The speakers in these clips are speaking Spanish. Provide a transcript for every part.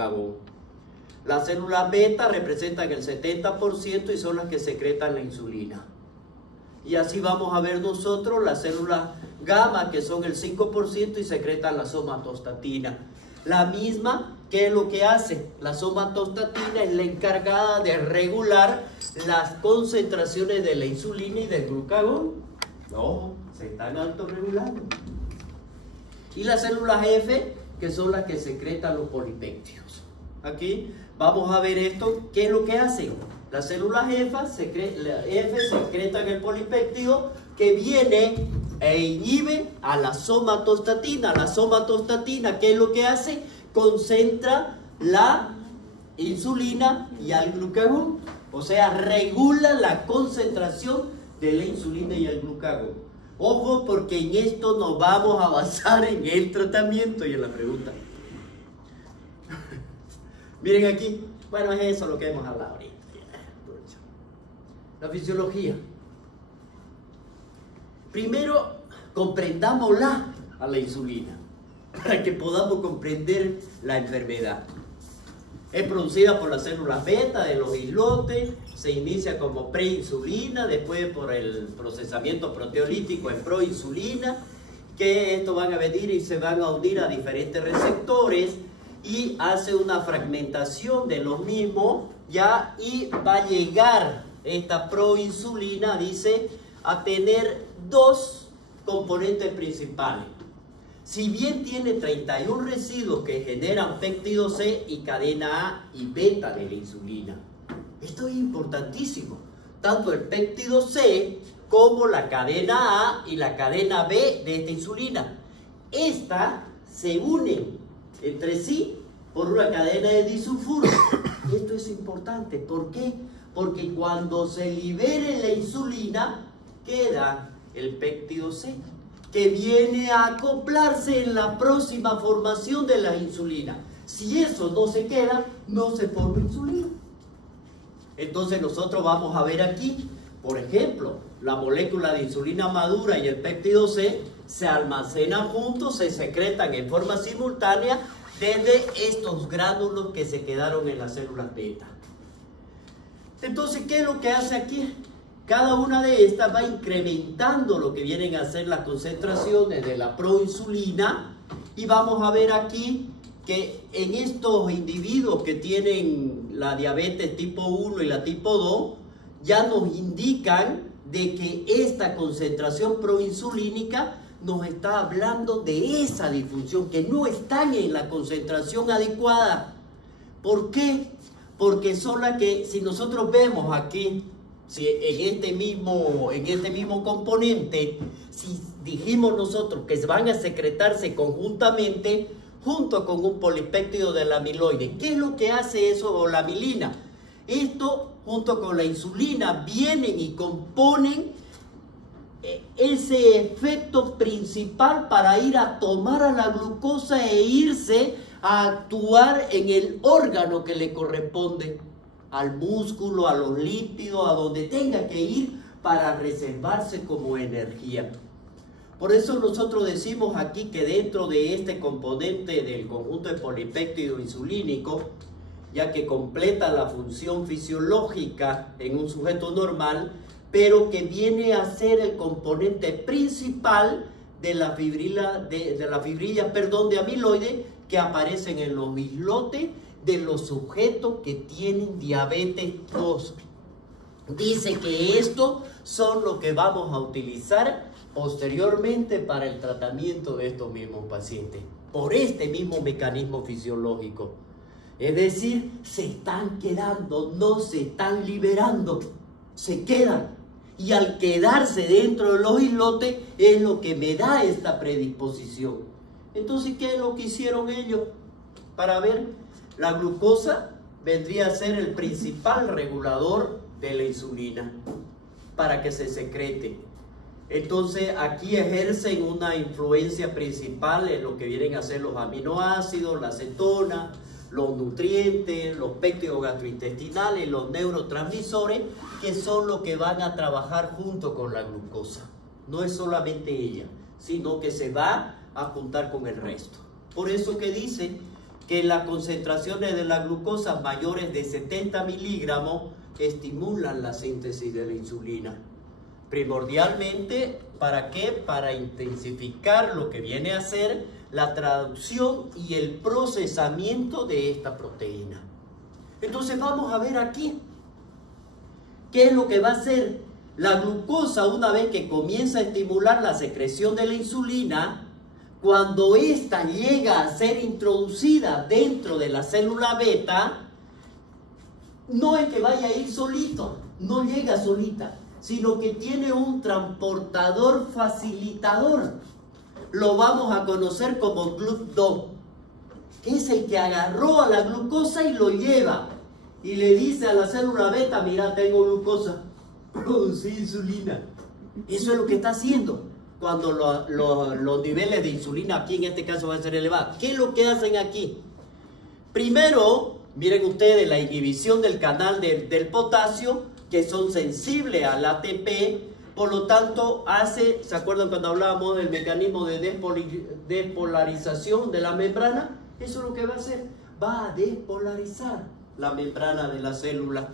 glucagón. Las células beta representan el 70% y son las que secretan la insulina. Y así vamos a ver nosotros las células gamma, que son el 5% y secretan la somatostatina. La misma, ¿qué es lo que hace? La somatostatina es la encargada de regular las concentraciones de la insulina y del glucagón. No, se están autorregulando. Y las células F, que son las que secretan los polipéptidos. Aquí vamos a ver esto, ¿qué es lo que hacen? Las células F secretan el polipéptido que viene e inhibe a la somatostatina. La somatostatina, ¿qué es lo que hace? Concentra la insulina y al glucagón. O sea, regula la concentración de la insulina y el glucagón. Ojo, porque en esto nos vamos a basar en el tratamiento y en la pregunta. Miren aquí, bueno, es eso lo que hemos hablado ahorita. La fisiología. Primero, comprendámosla a la insulina, para que podamos comprender la enfermedad. Es producida por las células beta de los islotes, se inicia como preinsulina, después por el procesamiento proteolítico en proinsulina, que estos van a venir y se van a unir a diferentes receptores y hace una fragmentación de los mismos ya, y va a llegar esta proinsulina, dice, a tener dos componentes principales. Si bien tiene 31 residuos que generan péptido C y cadena A y beta de la insulina. Esto es importantísimo. Tanto el péptido C como la cadena A y la cadena B de esta insulina. Estas se unen entre sí por una cadena de disulfuro. Esto es importante. ¿Por qué? Porque cuando se libere la insulina, queda el péptido C, que viene a acoplarse en la próxima formación de la insulina. Si eso no se queda, no se forma insulina. Entonces nosotros vamos a ver aquí, por ejemplo, la molécula de insulina madura y el péptido C se almacenan juntos, se secretan en forma simultánea desde estos gránulos que se quedaron en las células beta. Entonces, ¿qué es lo que hace aquí? Cada una de estas va incrementando lo que vienen a ser las concentraciones de la proinsulina, y vamos a ver aquí que en estos individuos que tienen la diabetes tipo 1 y la tipo 2 ya nos indican de que esta concentración proinsulínica nos está hablando de esa disfunción, que no están en la concentración adecuada. ¿Por qué? Porque son las que, si nosotros vemos aquí, si en este mismo componente, si dijimos nosotros que van a secretarse conjuntamente junto con un polipéptido del amiloide. ¿Qué es lo que hace eso o la amilina? Esto junto con la insulina vienen y componen ese efecto principal para ir a tomar a la glucosa e irse a actuar en el órgano que le corresponde, al músculo, a los lípidos, a donde tenga que ir para reservarse como energía. Por eso nosotros decimos aquí que dentro de este componente del conjunto de polipéptido insulínico, ya que completa la función fisiológica en un sujeto normal, pero que viene a ser el componente principal de la fibrila, de amiloide, que aparecen en los islotes de los sujetos que tienen diabetes 2. Dice que estos son los que vamos a utilizar posteriormente para el tratamiento de estos mismos pacientes, por este mismo mecanismo fisiológico. Es decir, se están quedando, no se están liberando, se quedan. Y al quedarse dentro de los islotes es lo que me da esta predisposición. Entonces, ¿qué es lo que hicieron ellos? Para ver, la glucosa vendría a ser el principal regulador de la insulina para que se secrete. Entonces, aquí ejercen una influencia principal en lo que vienen a ser los aminoácidos, la cetona, los nutrientes, los péptidos gastrointestinales, los neurotransmisores, que son los que van a trabajar junto con la glucosa. No es solamente ella, sino que se va a juntar con el resto. Por eso que dice que las concentraciones de la glucosa mayores de 70 miligramos estimulan la síntesis de la insulina. Primordialmente, ¿para qué? Para intensificar lo que viene a ser la traducción y el procesamiento de esta proteína. Entonces vamos a ver aquí qué es lo que va a hacer la glucosa una vez que comienza a estimular la secreción de la insulina. Cuando ésta llega a ser introducida dentro de la célula beta, no es que vaya a ir solito, no llega solita, sino que tiene un transportador facilitador. Lo vamos a conocer como GLUT2, que es el que agarró a la glucosa y lo lleva. Y le dice a la célula beta, mira, tengo glucosa, producí insulina. Eso es lo que está haciendo cuando los niveles de insulina aquí en este caso van a ser elevados. ¿Qué es lo que hacen aquí? Primero, miren ustedes la inhibición del canal del potasio, que son sensibles al ATP, por lo tanto ¿se acuerdan cuando hablábamos del mecanismo de despolarización de la membrana? Eso es lo que va a hacer, va a despolarizar la membrana de la célula,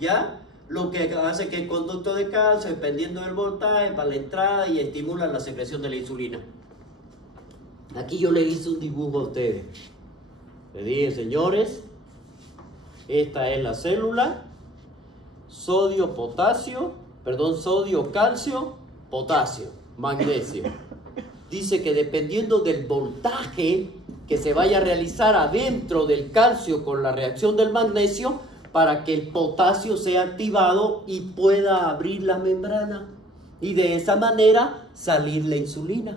¿ya? Lo que hace que el conducto de calcio, dependiendo del voltaje, para la entrada y estimula la secreción de la insulina. Aquí yo le hice un dibujo a ustedes. Le dije, señores, esta es la célula, sodio, calcio, potasio, magnesio. Dice que dependiendo del voltaje que se vaya a realizar adentro del calcio con la reacción del magnesio, para que el potasio sea activado y pueda abrir la membrana y de esa manera salir la insulina.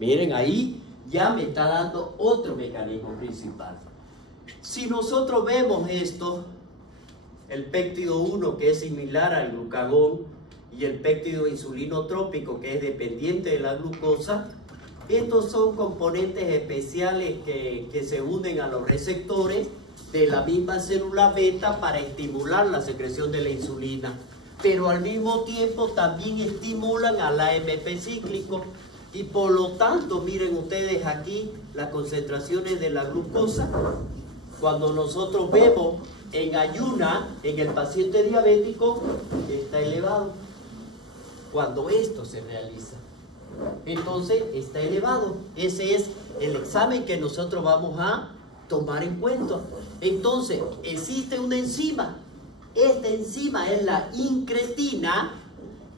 Miren, ahí ya me está dando otro mecanismo principal. Si nosotros vemos esto, el péptido 1, que es similar al glucagón, y el péptido insulinotrópico, que es dependiente de la glucosa, estos son componentes especiales que se unen a los receptores de la misma célula beta para estimular la secreción de la insulina, pero al mismo tiempo también estimulan al AMP cíclico y por lo tanto, miren ustedes aquí las concentraciones de la glucosa. Cuando nosotros vemos en ayuna, en el paciente diabético, está elevado. Cuando esto se realiza, entonces está elevado. Ese es el examen que nosotros vamos a tomar en cuenta. Entonces, existe una enzima. Esta enzima es la incretina,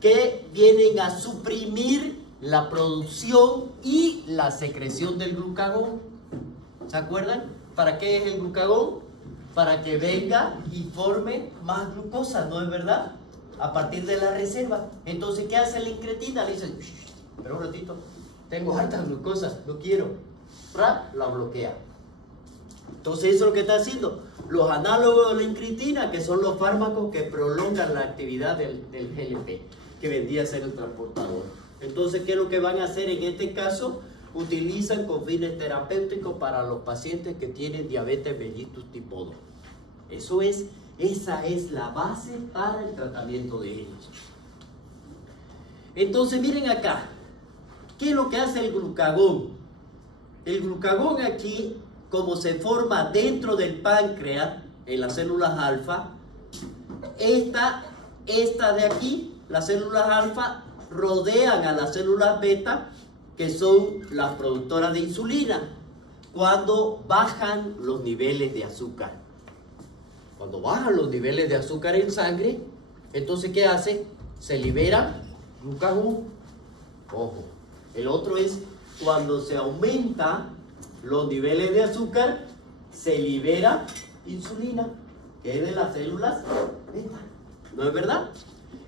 que vienen a suprimir la producción y la secreción del glucagón. ¿Se acuerdan? ¿Para qué es el glucagón? Para que venga y forme más glucosa, ¿no es verdad? A partir de la reserva. Entonces, ¿qué hace la incretina? Le dice, pero un ratito, tengo harta glucosa, no quiero. La bloquea. Entonces eso es lo que está haciendo. Los análogos de la incretina, que son los fármacos que prolongan la actividad del GLP, que vendría a ser el transportador. Entonces, ¿qué es lo que van a hacer en este caso? Utilizan con fines terapéuticos para los pacientes que tienen diabetes mellitus tipo 2. Esa es la base para el tratamiento de ellos. Entonces, miren acá. ¿Qué es lo que hace el glucagón? El glucagón aquí, como se forma dentro del páncreas, en las células alfa, esta de aquí, las células alfa, rodean a las células beta, que son las productoras de insulina, cuando bajan los niveles de azúcar. Cuando bajan los niveles de azúcar en sangre, entonces ¿qué hace? Se libera glucagón. Ojo, el otro es cuando se aumenta los niveles de azúcar, se libera insulina, que es de las células beta. ¿No es verdad?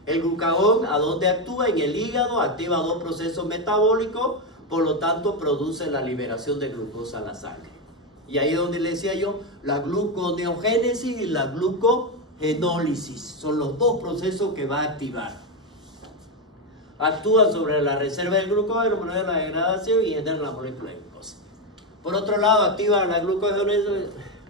El glucagón, ¿a dónde actúa? En el hígado, activa dos procesos metabólicos, por lo tanto produce la liberación de glucosa a la sangre. Y ahí es donde le decía yo, la gluconeogénesis y la glucogenólisis son los dos procesos que va a activar. Actúan sobre la reserva del glucógeno, promueven la degradación y generan la molécula de glucosa. Por otro lado, activan la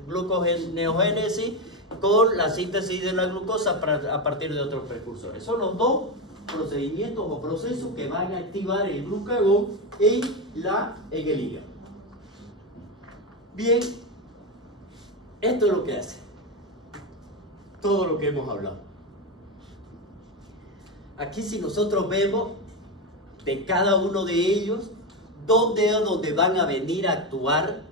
gluconeogénesis con la síntesis de la glucosa a partir de otros precursores. Son los dos procedimientos o procesos que van a activar el glucagón en el hígado. Bien, esto es lo que hace. Todo lo que hemos hablado. Aquí si nosotros vemos de cada uno de ellos, dónde es donde van a venir a actuar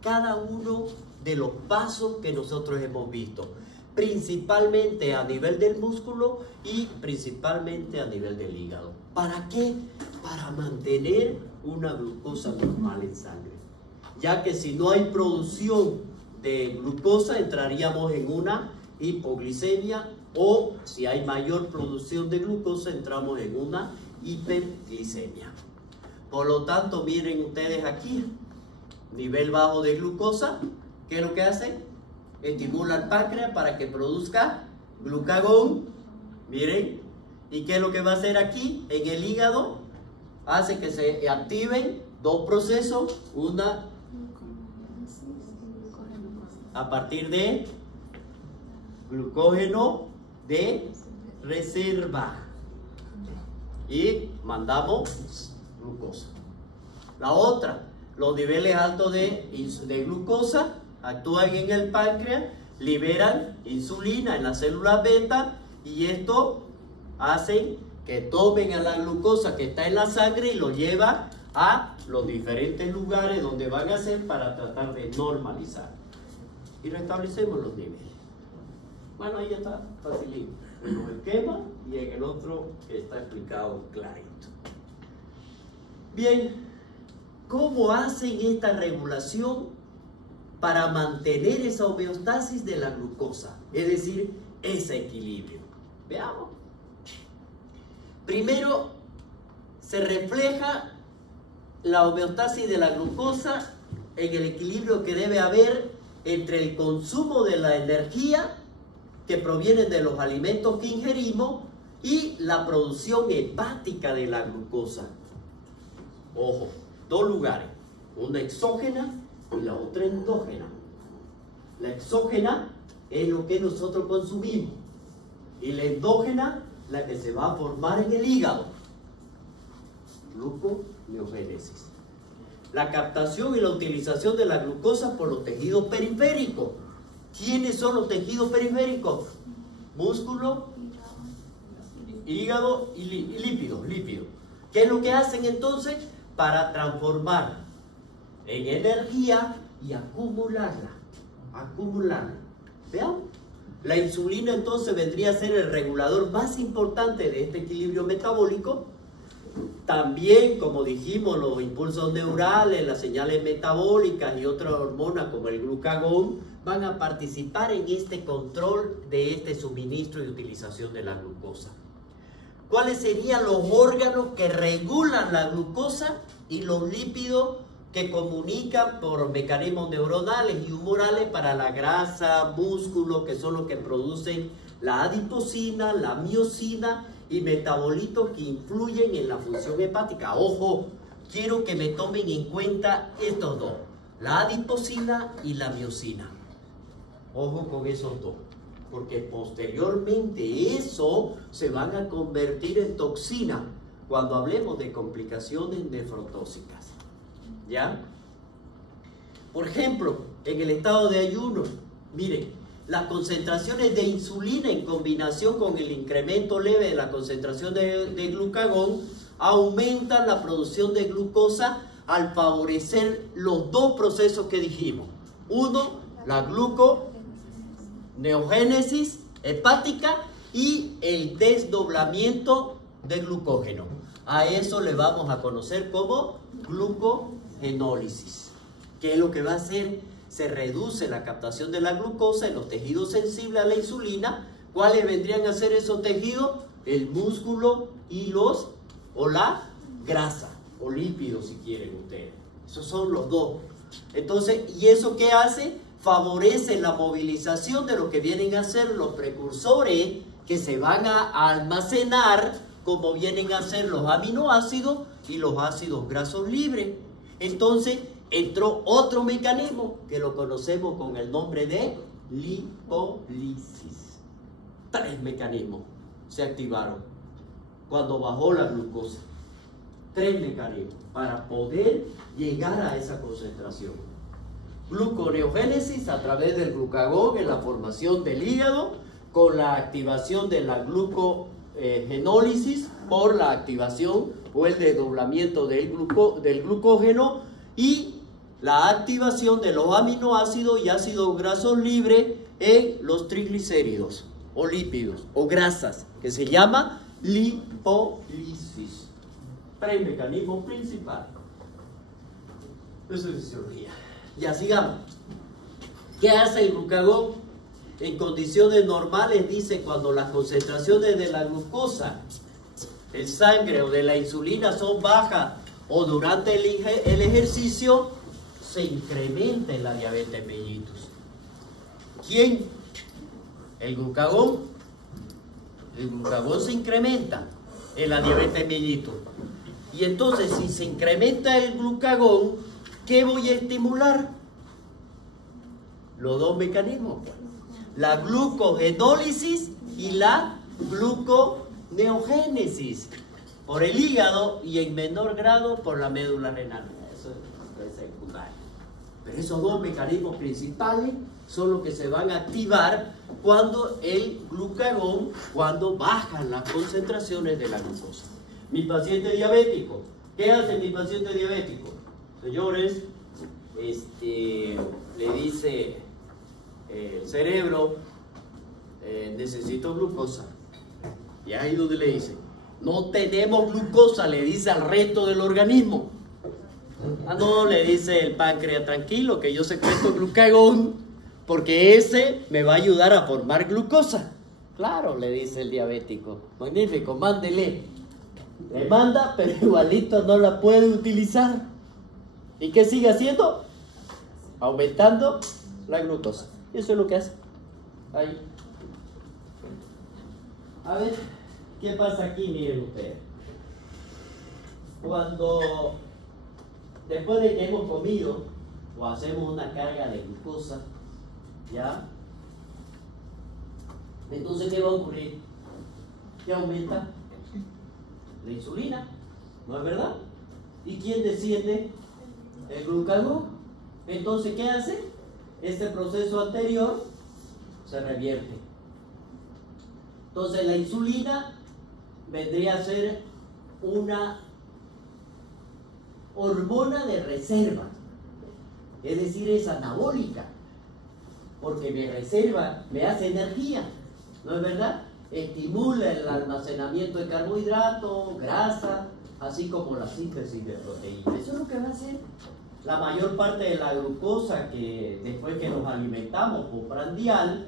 cada uno de los pasos que nosotros hemos visto. Principalmente a nivel del músculo y principalmente a nivel del hígado. ¿Para qué? Para mantener una glucosa normal en sangre. Ya que si no hay producción de glucosa, entraríamos en una hipoglicemia, o si hay mayor producción de glucosa, entramos en una hiperglicemia. Por lo tanto, miren ustedes aquí, nivel bajo de glucosa, ¿qué es lo que hace? Estimula al páncreas para que produzca glucagón, miren, ¿y qué es lo que va a hacer aquí? En el hígado, hace que se activen dos procesos, una a partir de glucógeno de reserva y mandamos glucosa. La otra, los niveles altos de glucosa actúan en el páncreas, liberan insulina en las células beta y esto hace que tomen a la glucosa que está en la sangre y lo lleva a los diferentes lugares donde van a ser para tratar de normalizar. Y restablecemos los niveles. Bueno, ahí ya está facilito. En los esquemas y en el otro está explicado clarito. Bien, ¿cómo hacen esta regulación para mantener esa homeostasis de la glucosa? Es decir, ese equilibrio. Veamos. Primero, se refleja la homeostasis de la glucosa en el equilibrio que debe haber entre el consumo de la energía que proviene de los alimentos que ingerimos y la producción hepática de la glucosa. Ojo, dos lugares, una exógena y la otra endógena. La exógena es lo que nosotros consumimos y la endógena la que se va a formar en el hígado. Gluconeogénesis. La captación y la utilización de la glucosa por los tejidos periféricos. ¿Quiénes son los tejidos periféricos? Músculo, hígado y lípidos. ¿Qué es lo que hacen entonces? Para transformar en energía y acumularla. Veamos. La insulina entonces vendría a ser el regulador más importante de este equilibrio metabólico. También, como dijimos, los impulsos neurales, las señales metabólicas y otras hormonas como el glucagón van a participar en este control de este suministro y utilización de la glucosa. ¿Cuáles serían los órganos que regulan la glucosa y los lípidos que comunican por mecanismos neuronales y humorales para la grasa, músculo, que son los que producen la adiposina, la miosina y metabolitos que influyen en la función hepática? Ojo, quiero que me tomen en cuenta estos dos, la adiposina y la miosina. Ojo con esos dos, porque posteriormente eso se van a convertir en toxina cuando hablemos de complicaciones nefrotóxicas. ¿Ya? Por ejemplo, en el estado de ayuno, miren, las concentraciones de insulina en combinación con el incremento leve de la concentración de glucagón aumentan la producción de glucosa al favorecer los dos procesos que dijimos. Uno, la gluconeogénesis hepática y el desdoblamiento de glucógeno. A eso le vamos a conocer como glucogenólisis. ¿Qué es lo que va a hacer? Se reduce la captación de la glucosa en los tejidos sensibles a la insulina. ¿Cuáles vendrían a ser esos tejidos? El músculo y la grasa, o lípidos si quieren ustedes. Esos son los dos. Entonces, ¿y eso qué hace? Favorece la movilización de lo que vienen a ser los precursores que se van a almacenar, como vienen a ser los aminoácidos y los ácidos grasos libres. Entonces, entró otro mecanismo que lo conocemos con el nombre de lipólisis. 3 mecanismos se activaron cuando bajó la glucosa. 3 mecanismos para poder llegar a esa concentración. gluconeogénesis a través del glucagón en la formación del hígado, con la activación de la glucogenólisis por la activación o el desdoblamiento del glucógeno, y la activación de los aminoácidos y ácidos grasos libres en los triglicéridos o lípidos o grasas, que se llama lipólisis. Tres mecanismos principales. Eso es fisiología. Ya sigamos. ¿Qué hace el glucagón? En condiciones normales, dice, cuando las concentraciones de la glucosa en sangre o de la insulina son bajas o durante el ejercicio, se incrementa en la diabetes mellitus. ¿Quién? El glucagón. El glucagón se incrementa en la diabetes mellitus. Y entonces, si se incrementa el glucagón, ¿qué voy a estimular? Los dos mecanismos. La glucogenólisis y la gluconeogénesis. Por el hígado y en menor grado por la médula renal. Eso es secundario. Pero esos dos mecanismos principales son los que se van a activar cuando el glucagón, cuando bajan las concentraciones de la glucosa. Mi paciente diabético, ¿qué hace mi paciente diabético? Señores, le dice el cerebro, necesito glucosa. Y ahí donde le dice, no tenemos glucosa, le dice al resto del organismo. Ah, no, le dice el páncreas, tranquilo, que yo secreto glucagón, porque ese me va a ayudar a formar glucosa. Claro, le dice el diabético. Magnífico, mándele. Le manda, pero igualito no la puede utilizar. ¿Y qué sigue haciendo? Aumentando la glucosa. Eso es lo que hace. Ahí. A ver, ¿qué pasa aquí? Miren ustedes. Cuando, después de que hemos comido, o hacemos una carga de glucosa, ¿ya? Entonces, ¿qué va a ocurrir? ¿Qué aumenta? La insulina, ¿no es verdad? ¿Y quién desciende? El glucagón. Entonces, ¿qué hace? Este proceso anterior se revierte. Entonces, la insulina vendría a ser una hormona de reserva, es decir, es anabólica, porque me reserva, me hace energía, ¿no es verdad? Estimula el almacenamiento de carbohidratos, grasa, así como la síntesis de proteínas. Eso es lo que va a hacer. La mayor parte de la glucosa que después que nos alimentamos postprandial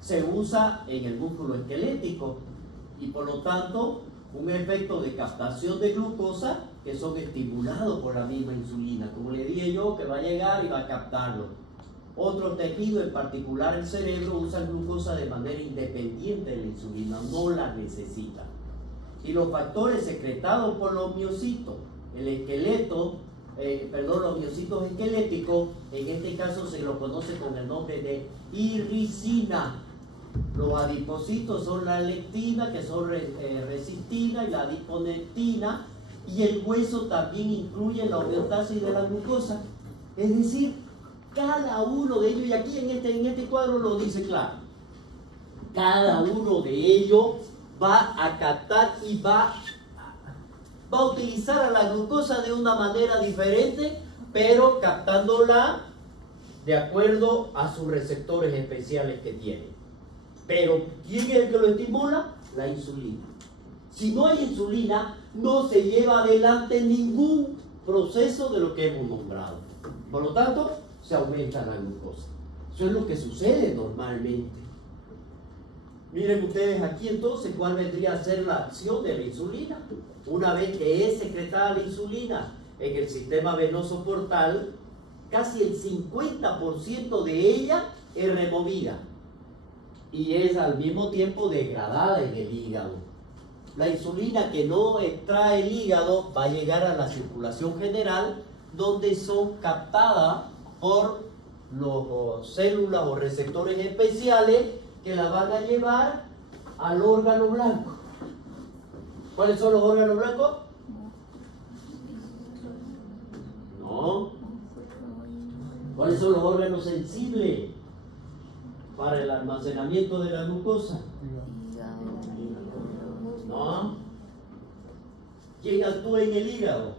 se usa en el músculo esquelético y por lo tanto un efecto de captación de glucosa que son estimulados por la misma insulina, como le dije yo, que va a llegar y va a captarlo. Otros tejidos, en particular el cerebro, usan glucosa de manera independiente de la insulina, no la necesita. Y los factores secretados por los miocitos, el esqueleto, los miocitos esqueléticos, en este caso se los conoce con el nombre de irricina. Los adipocitos son la lectina, que son resistina, y la adiponectina, y el hueso también incluye la homeostasis de la glucosa. Es decir, cada uno de ellos, y aquí en este cuadro lo dice claro, cada uno de ellos va a captar y va a utilizar a la glucosa de una manera diferente, pero captándola de acuerdo a sus receptores especiales que tiene. Pero ¿quién es el que lo estimula? La insulina. Si no hay insulina, no se lleva adelante ningún proceso de lo que hemos nombrado. Por lo tanto, se aumenta la glucosa. Eso es lo que sucede normalmente. Miren ustedes aquí entonces cuál vendría a ser la acción de la insulina. Una vez que es secretada la insulina en el sistema venoso portal, casi el 50% de ella es removida y es al mismo tiempo degradada en el hígado. La insulina que no extrae el hígado va a llegar a la circulación general, donde son captadas por las células o receptores especiales que la van a llevar al órgano blanco. ¿Cuáles son los órganos blancos? No. ¿Cuáles son los órganos sensibles para el almacenamiento de la glucosa? ¿No? ¿Quién actúa en el hígado?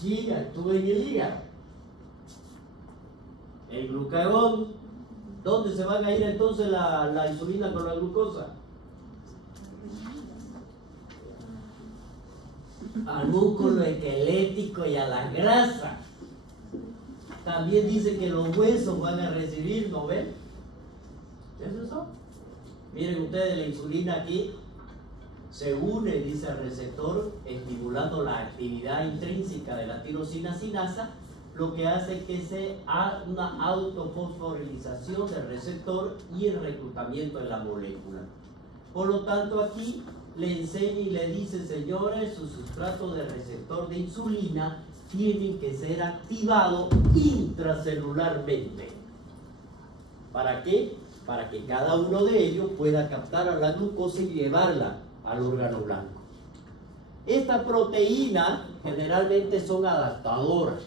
¿Quién actúa en el hígado? El glucagón. ¿Dónde se van a ir entonces la insulina con la glucosa? Al músculo esquelético y a la grasa. También dice que los huesos van a recibir, ¿no ven? ¿Qué es eso? Miren ustedes, la insulina aquí se une, dice el receptor, estimulando la actividad intrínseca de la tirosina sinasa, lo que hace que sea una autofosforilización del receptor y el reclutamiento de la molécula. Por lo tanto, aquí le enseña y le dice, señores, sus sustratos de receptor de insulina tienen que ser activados intracelularmente. ¿Para qué? Para que cada uno de ellos pueda captar a la glucosa y llevarla al órgano blanco. Estas proteínas generalmente son adaptadoras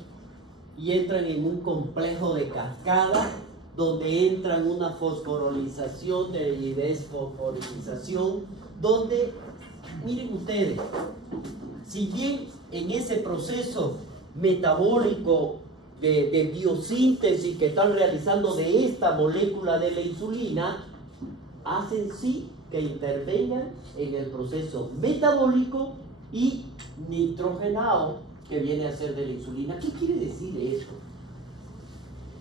y entran en un complejo de cascada donde entran una fosforilización y desfosforilización, donde, miren ustedes, si bien en ese proceso metabólico de biosíntesis que están realizando de esta molécula de la insulina, hacen sí que intervengan en el proceso metabólico y nitrogenado que viene a ser de la insulina. ¿Qué quiere decir esto?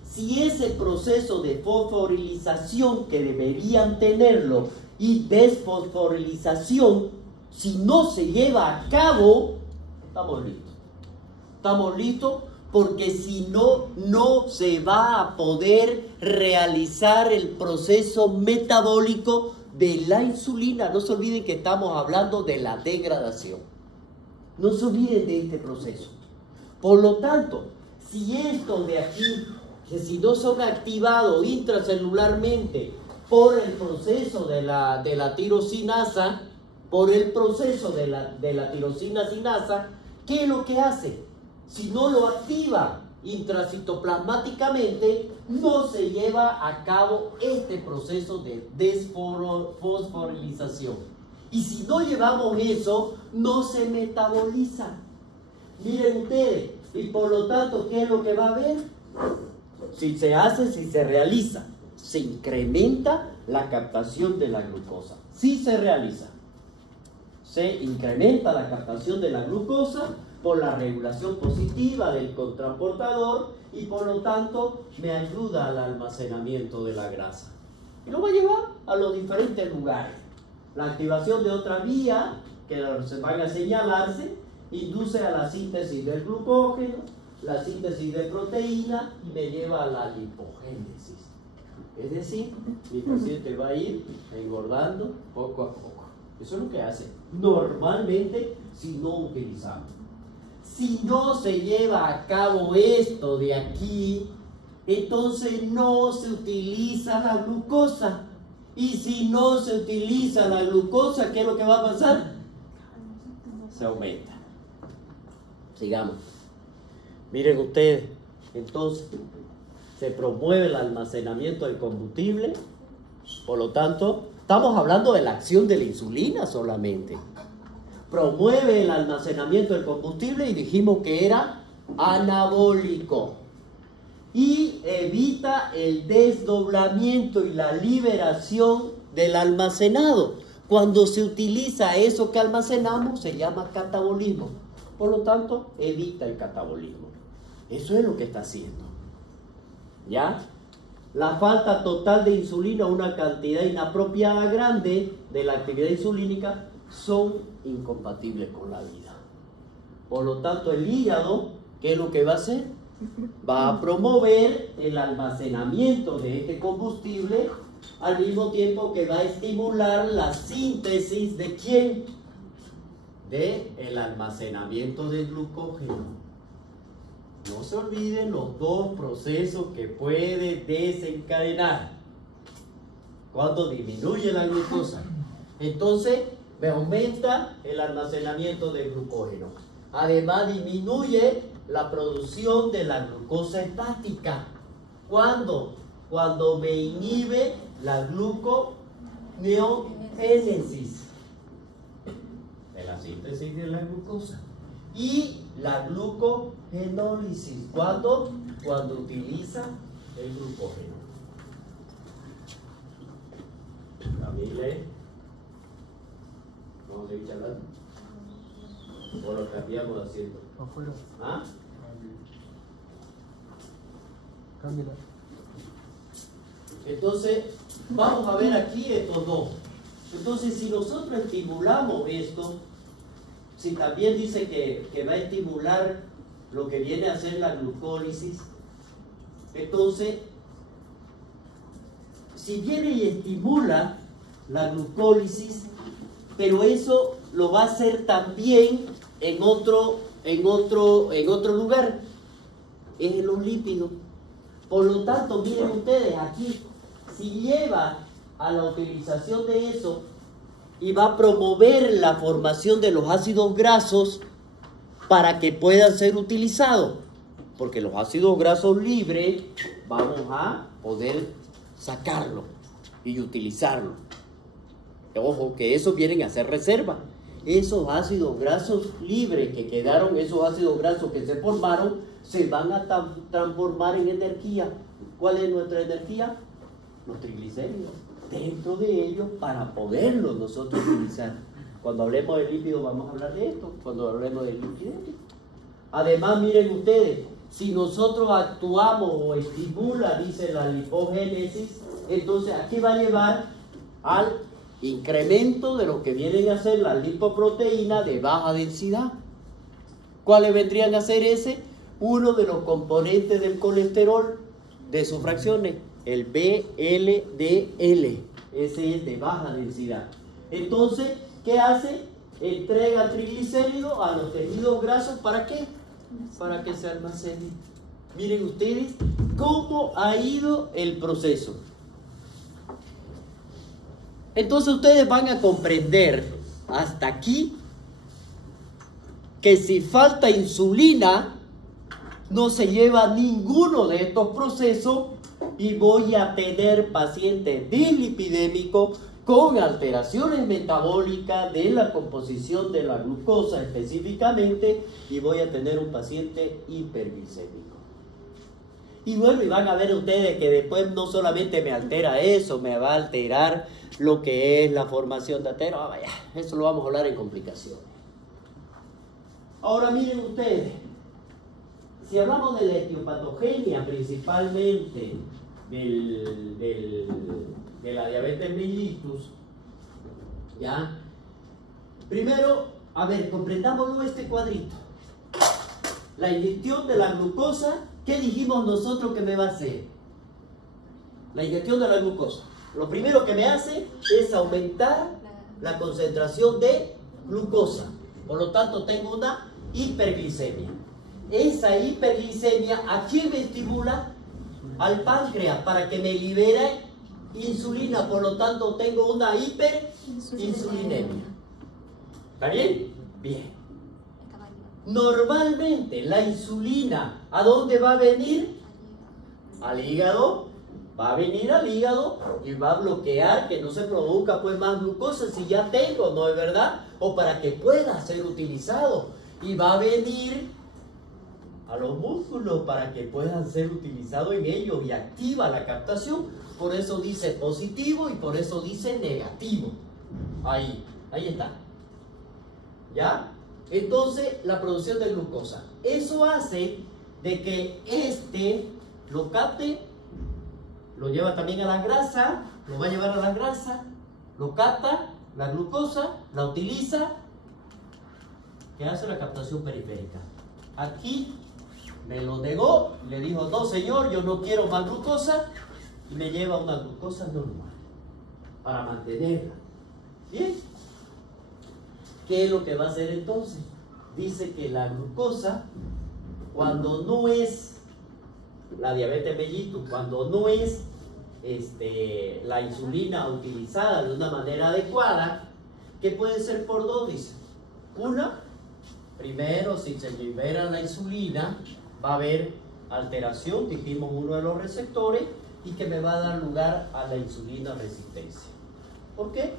Si ese proceso de fosforilización que deberían tenerlo y desfosforilización, si no se lleva a cabo, estamos listos. Estamos listos porque si no, no se va a poder realizar el proceso metabólico de la insulina. No se olviden que estamos hablando de la degradación. No se olviden de este proceso. Por lo tanto, si estos de aquí, que si no son activados intracelularmente por el proceso de la tirosinasa, por el proceso de la tirosina sinasa, ¿qué es lo que hace? Si no lo activa intracitoplasmáticamente, no se lleva a cabo este proceso de desfosforilización. Y si no llevamos eso, no se metaboliza. Miren ustedes, y por lo tanto, ¿qué es lo que va a haber? Si se hace, si se realiza, se incrementa la captación de la glucosa. Si se realiza, se incrementa la captación de la glucosa por la regulación positiva del cotransportador y por lo tanto me ayuda al almacenamiento de la grasa. Y lo va a llevar a los diferentes lugares. La activación de otra vía que se van a señalarse induce a la síntesis del glucógeno, la síntesis de proteína y me lleva a la lipogénesis. Es decir, mi paciente va a ir engordando poco a poco. Eso es lo que hace normalmente si no utilizamos. Si no se lleva a cabo esto de aquí, entonces no se utiliza la glucosa. Y si no se utiliza la glucosa, ¿qué es lo que va a pasar? Se aumenta. Sigamos. Miren ustedes, entonces se promueve el almacenamiento del combustible. Por lo tanto, estamos hablando de la acción de la insulina solamente. Promueve el almacenamiento del combustible y dijimos que era anabólico. Y evita el desdoblamiento y la liberación del almacenado. Cuando se utiliza eso que almacenamos, se llama catabolismo. Por lo tanto, evita el catabolismo. Eso es lo que está haciendo. ¿Ya? La falta total de insulina, una cantidad inapropiada grande de la actividad insulínica, son incompatibles con la vida. Por lo tanto, el hígado, ¿qué es lo que va a hacer? Va a promover el almacenamiento de este combustible al mismo tiempo que va a estimular la síntesis ¿de quién? De el almacenamiento del glucógeno. No se olviden los dos procesos que puede desencadenar cuando disminuye la glucosa. Entonces, me aumenta el almacenamiento del glucógeno. Además disminuye la producción de la glucosa hepática. ¿Cuándo? Cuando me inhibe la gluconeogénesis, de la síntesis de la glucosa. Y la glucogenólisis. ¿Cuándo? Cuando utiliza el glucógeno. Familia, vamos a seguir charlando. O lo cambiamos de asiento. Afuera. ¿Ah? Cámbiala. Entonces, vamos a ver aquí estos dos. Entonces, si nosotros estimulamos esto, si también dice que va a estimular lo que viene a ser la glucólisis, entonces, si viene y estimula la glucólisis, pero eso lo va a hacer también en otro lugar, es en los lípidos. Por lo tanto, miren ustedes aquí, si lleva a la utilización de eso y va a promover la formación de los ácidos grasos para que puedan ser utilizados, porque los ácidos grasos libres vamos a poder sacarlo y utilizarlo. Ojo, que esos vienen a hacer reserva. Esos ácidos grasos libres que quedaron, esos ácidos grasos que se formaron, se van a transformar en energía. ¿Cuál es nuestra energía? Los triglicéridos. Dentro de ellos, para poderlos nosotros utilizar. Cuando hablemos de lípidos vamos a hablar de esto. Cuando hablemos de lípidos. Además, miren ustedes, si nosotros actuamos o estimula, dice la lipogénesis, entonces aquí va a llevar al incremento de lo que vienen a ser las lipoproteínas de baja densidad. ¿Cuáles vendrían a ser ese? Uno de los componentes del colesterol de sus fracciones, el VLDL. Ese es de baja densidad. Entonces, ¿qué hace? Entrega triglicéridos a los tejidos grasos. ¿Para qué? Para que se almacenen. Miren ustedes cómo ha ido el proceso. Entonces ustedes van a comprender hasta aquí que si falta insulina no se lleva ninguno de estos procesos y voy a tener pacientes dislipidémicos con alteraciones metabólicas de la composición de la glucosa específicamente, y voy a tener un paciente hiperglicémico. Y bueno, y van a ver ustedes que después no solamente me altera eso, me va a alterar lo que es la formación de atero. Vaya, eso lo vamos a hablar en complicaciones. Ahora miren ustedes, si hablamos de la etiopatogenia principalmente de la diabetes mellitus, ¿ya? Primero, a ver, comprendámoslo este cuadrito. La inyección de la glucosa, ¿qué dijimos nosotros que me va a hacer? La inyección de la glucosa, lo primero que me hace es aumentar la concentración de glucosa. Por lo tanto, tengo una hiperglicemia. Esa hiperglicemia, ¿a quién me estimula? Al páncreas, para que me libere insulina. Por lo tanto, tengo una hiperinsulinemia. ¿Está bien? Bien. Normalmente, la insulina, ¿a dónde va a venir? Al hígado. Va a venir al hígado y va a bloquear que no se produzca pues más glucosa si ya tengo, ¿no es verdad? O para que pueda ser utilizado. Y va a venir a los músculos para que puedan ser utilizados en ellos y activa la captación. Por eso dice positivo y por eso dice negativo. Ahí está. ¿Ya? Entonces, la producción de glucosa. Eso hace de que lo capte, lo lleva también a la grasa, lo va a llevar a la grasa, lo capta, la glucosa, la utiliza, que hace la captación periférica. Aquí me lo negó, le dijo, no señor, yo no quiero más glucosa, y me lleva una glucosa normal para mantenerla. ¿Bien? ¿Qué es lo que va a hacer entonces? Dice que la glucosa, cuando no es la diabetes mellitus, cuando no es la insulina utilizada de una manera adecuada, que puede ser por dos, dice. Una, Primero, si se libera la insulina, va a haber alteración, dijimos, uno de los receptores, y que me va a dar lugar a la insulina resistencia. ¿Por qué?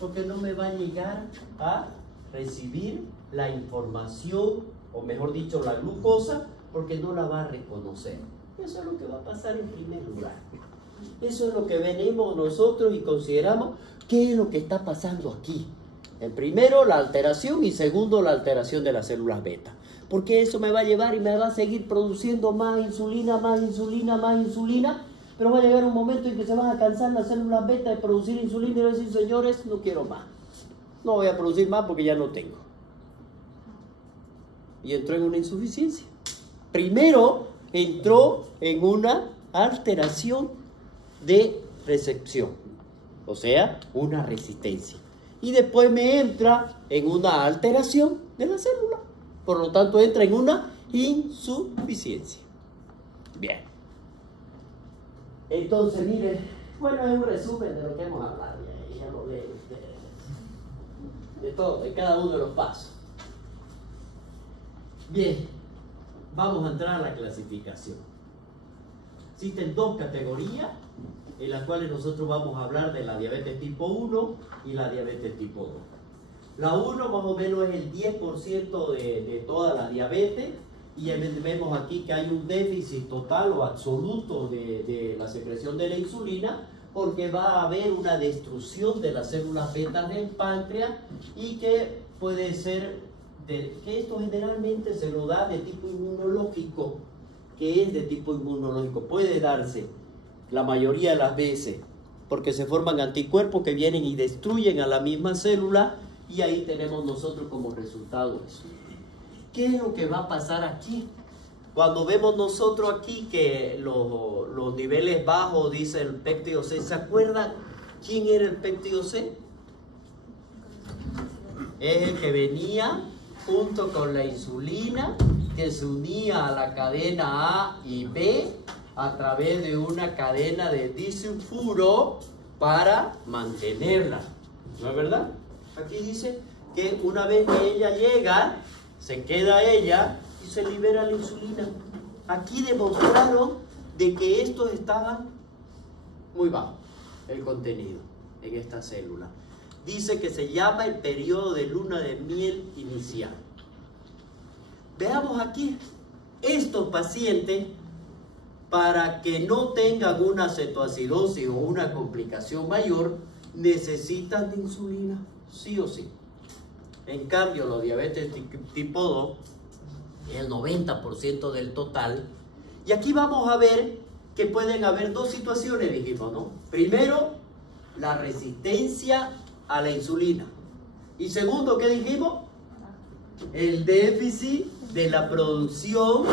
Porque no me va a llegar a recibir la información, o mejor dicho, la glucosa, porque no la va a reconocer. Eso es lo que va a pasar en primer lugar. Eso es lo que venimos nosotros y consideramos qué es lo que está pasando aquí. En primero, la alteración, y segundo, la alteración de las células beta. Porque eso me va a llevar y me va a seguir produciendo más insulina, más insulina, más insulina. Pero va a llegar un momento en que se van a cansar las células beta de producir insulina y van a decir, señores, no quiero más. No voy a producir más porque ya no tengo. Y entró en una insuficiencia. Primero entró en una alteración de recepción, o sea, una resistencia. Y después me entra en una alteración de la célula. Por lo tanto, entra en una insuficiencia. Bien. Entonces, miren, bueno, es un resumen de lo que hemos hablado. Ya lo leen ustedes. De todo, de cada uno de los pasos. Bien, vamos a entrar a la clasificación. Existen dos categorías en las cuales nosotros vamos a hablar de la diabetes tipo 1 y la diabetes tipo 2. La 1 más o menos es el 10% de toda la diabetes, y vemos aquí que hay un déficit total o absoluto de la secreción de la insulina, porque va a haber una destrucción de las células beta del páncreas, y que puede ser, que esto generalmente se lo da de tipo inmunológico, que es de tipo inmunológico, puede darse la mayoría de las veces, porque se forman anticuerpos que vienen y destruyen a la misma célula, y ahí tenemos nosotros como resultado eso. ¿Qué es lo que va a pasar aquí? Cuando vemos nosotros aquí que los niveles bajos, dice el péptido C, ¿se acuerdan quién era el péptido C? Es el que venía junto con la insulina, que se unía a la cadena A y B a través de una cadena de disulfuro para mantenerla. ¿No es verdad? Aquí dice que una vez que ella llega, se queda ella y se libera la insulina. Aquí demostraron de que estos estaban muy bajos, el contenido en esta célula. Dice que se llama el periodo de luna de miel inicial. Veamos aquí, estos pacientes, para que no tengan una cetoacidosis o una complicación mayor, necesitan de insulina, sí o sí. En cambio, los diabetes tipo 2, el 90% del total. Y aquí vamos a ver que pueden haber dos situaciones, dijimos, ¿no? Primero, la resistencia a la insulina. Y segundo, ¿qué dijimos? El déficit de la producción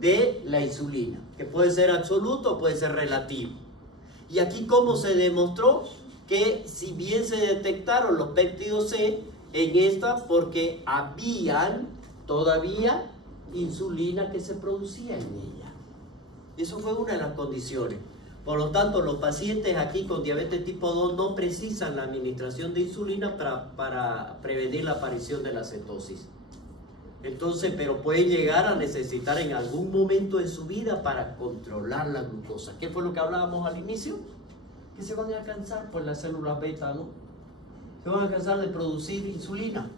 de la insulina, que puede ser absoluto o puede ser relativo. Y aquí, ¿cómo se demostró? Que si bien se detectaron los péptidos C en esta, porque habían todavía insulina que se producía en ella. Eso fue una de las condiciones. Por lo tanto, los pacientes aquí con diabetes tipo 2 no precisan la administración de insulina para prevenir la aparición de la cetosis. Entonces, pero pueden llegar a necesitar en algún momento de su vida para controlar la glucosa. ¿Qué fue lo que hablábamos al inicio? Que se van a cansar por las células beta, ¿no? Se van a cansar de producir insulina.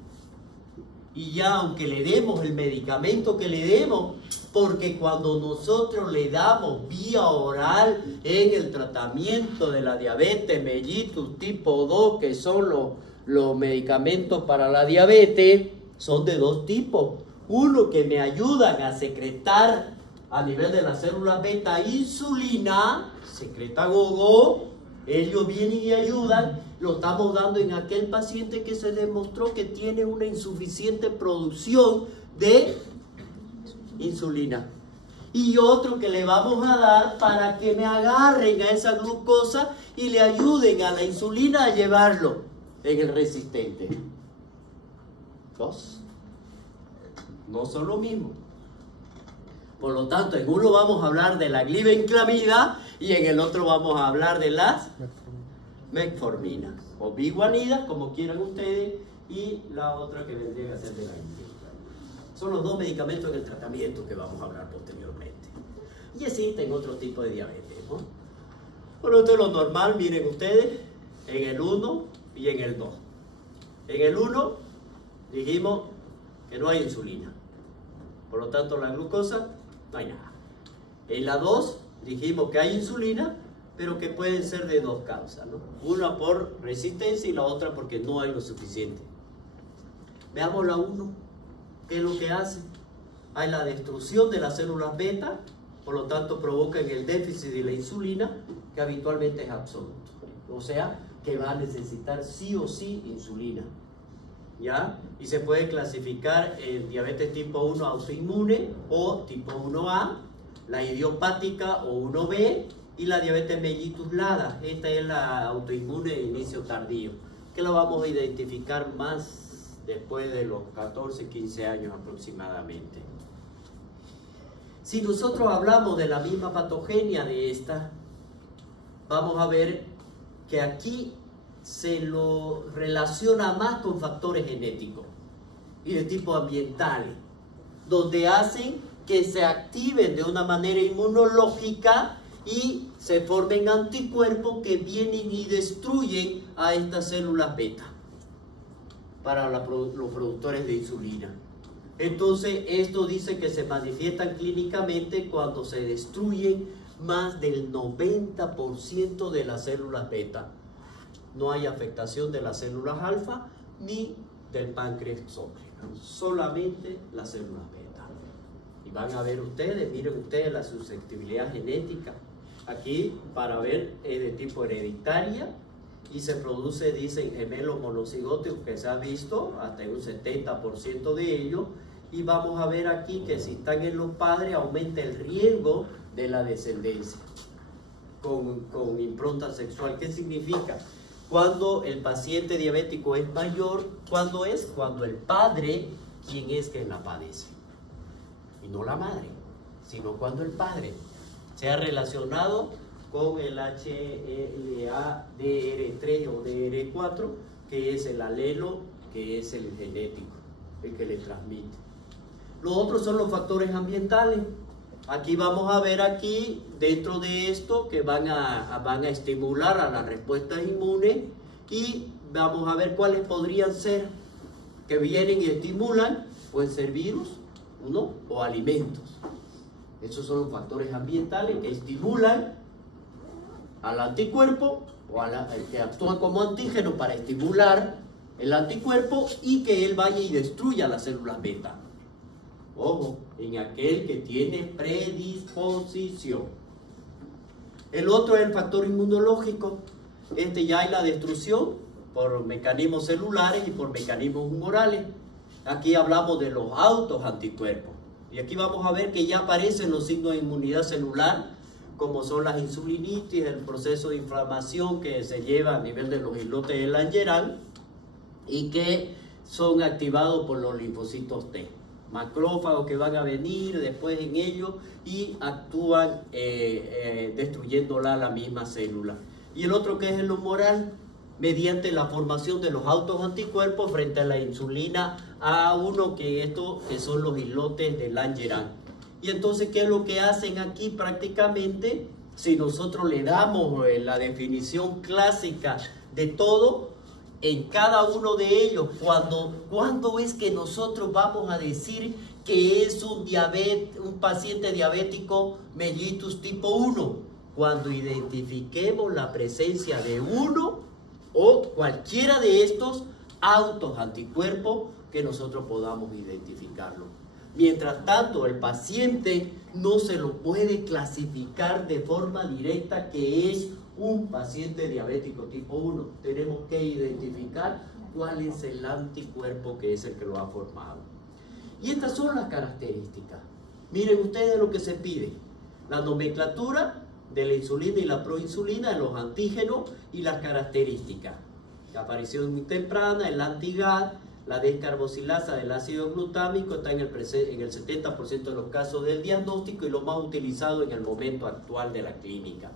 Y ya aunque le demos el medicamento que le demos, porque cuando nosotros le damos vía oral en el tratamiento de la diabetes mellitus tipo 2, que son los medicamentos para la diabetes, son de dos tipos. Uno que me ayudan a secretar a nivel de las células beta insulina, secreta gogo, ellos vienen y ayudan. Lo estamos dando en aquel paciente que se demostró que tiene una insuficiente producción de insulina. Y otro que le vamos a dar para que me agarren a esa glucosa y le ayuden a la insulina a llevarlo en el resistente. Dos. No son lo mismo. Por lo tanto, en uno vamos a hablar de la glibenclamida y en el otro vamos a hablar de las metformina o biguanida, como quieran ustedes, y la otra que vendría a ser de la glibenclamida. Son los dos medicamentos en el tratamiento que vamos a hablar posteriormente. Y existen otros tipos de diabetes, ¿no? Bueno, esto es lo normal, miren ustedes, en el 1 y en el 2. En el 1 dijimos que no hay insulina. Por lo tanto, la glucosa no hay nada. En la 2 dijimos que hay insulina, pero que pueden ser de dos causas, ¿no? Una por resistencia y la otra porque no hay lo suficiente. Veamos la 1. ¿Qué es lo que hace? Hay la destrucción de las células beta, por lo tanto provocan el déficit de la insulina, que habitualmente es absoluto. O sea, que va a necesitar sí o sí insulina. ¿Ya? Y se puede clasificar en diabetes tipo 1 autoinmune o tipo 1A, la idiopática o 1B y la diabetes mellitus LADA. Esta es la autoinmune de inicio tardío, que la vamos a identificar más después de los 14, 15 años aproximadamente. Si nosotros hablamos de la misma patogenia de esta, vamos a ver que aquí se lo relaciona más con factores genéticos y de tipo ambiental, donde hacen que se activen de una manera inmunológica y se formen anticuerpos que vienen y destruyen a estas células beta para los productores de insulina. Entonces, esto dice que se manifiestan clínicamente cuando se destruyen más del 90% de las células beta. No hay afectación de las células alfa ni del páncreas exócrino, solamente las células beta. Y van a ver ustedes, miren ustedes la susceptibilidad genética. Aquí, para ver, es de tipo hereditaria y se produce, dicen, gemelos monocigóticos que se ha visto, hasta un 70% de ellos. Y vamos a ver aquí que si están en los padres aumenta el riesgo de la descendencia con impronta sexual. ¿Qué significa? Cuando el paciente diabético es mayor, ¿cuándo es? Cuando el padre, quien es que la padece. Y no la madre, sino cuando el padre se ha relacionado con el HLA-DR3 o DR4, que es el alelo, que es el genético, el que le transmite. Los otros son los factores ambientales. Aquí vamos a ver aquí, dentro de esto, que van a estimular a las respuestas inmunes y vamos a ver cuáles podrían ser, que vienen y estimulan, pueden ser virus, ¿no? O alimentos. Esos son los factores ambientales que estimulan al anticuerpo o que actúan como antígeno para estimular el anticuerpo y que él vaya y destruya las células beta. Ojo, en aquel que tiene predisposición. El otro es el factor inmunológico. Ya hay la destrucción por mecanismos celulares y por mecanismos humorales. Aquí hablamos de los autos anticuerpos. Y aquí vamos a ver que ya aparecen los signos de inmunidad celular, como son las insulinitis, el proceso de inflamación que se lleva a nivel de los islotes de Langerhans y que son activados por los linfocitos T. Macrófagos que van a venir después en ellos y actúan destruyéndola la misma célula. Y el otro que es el humoral, mediante la formación de los autos anticuerpos frente a la insulina A1, que son los islotes de Langerhans. Y entonces, ¿qué es lo que hacen aquí prácticamente? Si nosotros le damos la definición clásica de todo, en cada uno de ellos, ¿cuándo es que nosotros vamos a decir que es un paciente diabético mellitus tipo 1? Cuando identifiquemos la presencia de uno o cualquiera de estos autos anticuerpos que nosotros podamos identificarlo. Mientras tanto, el paciente no se lo puede clasificar de forma directa que es un paciente diabético tipo 1. Tenemos que identificar cuál es el anticuerpo que es el que lo ha formado. Y estas son las características. Miren ustedes lo que se pide. La nomenclatura de la insulina y la proinsulina, de los antígenos y las características. La aparición muy temprana, el anti-GAD, la descarboxilasa del ácido glutámico está en el 70% de los casos del diagnóstico y lo más utilizado en el momento actual de la clínica.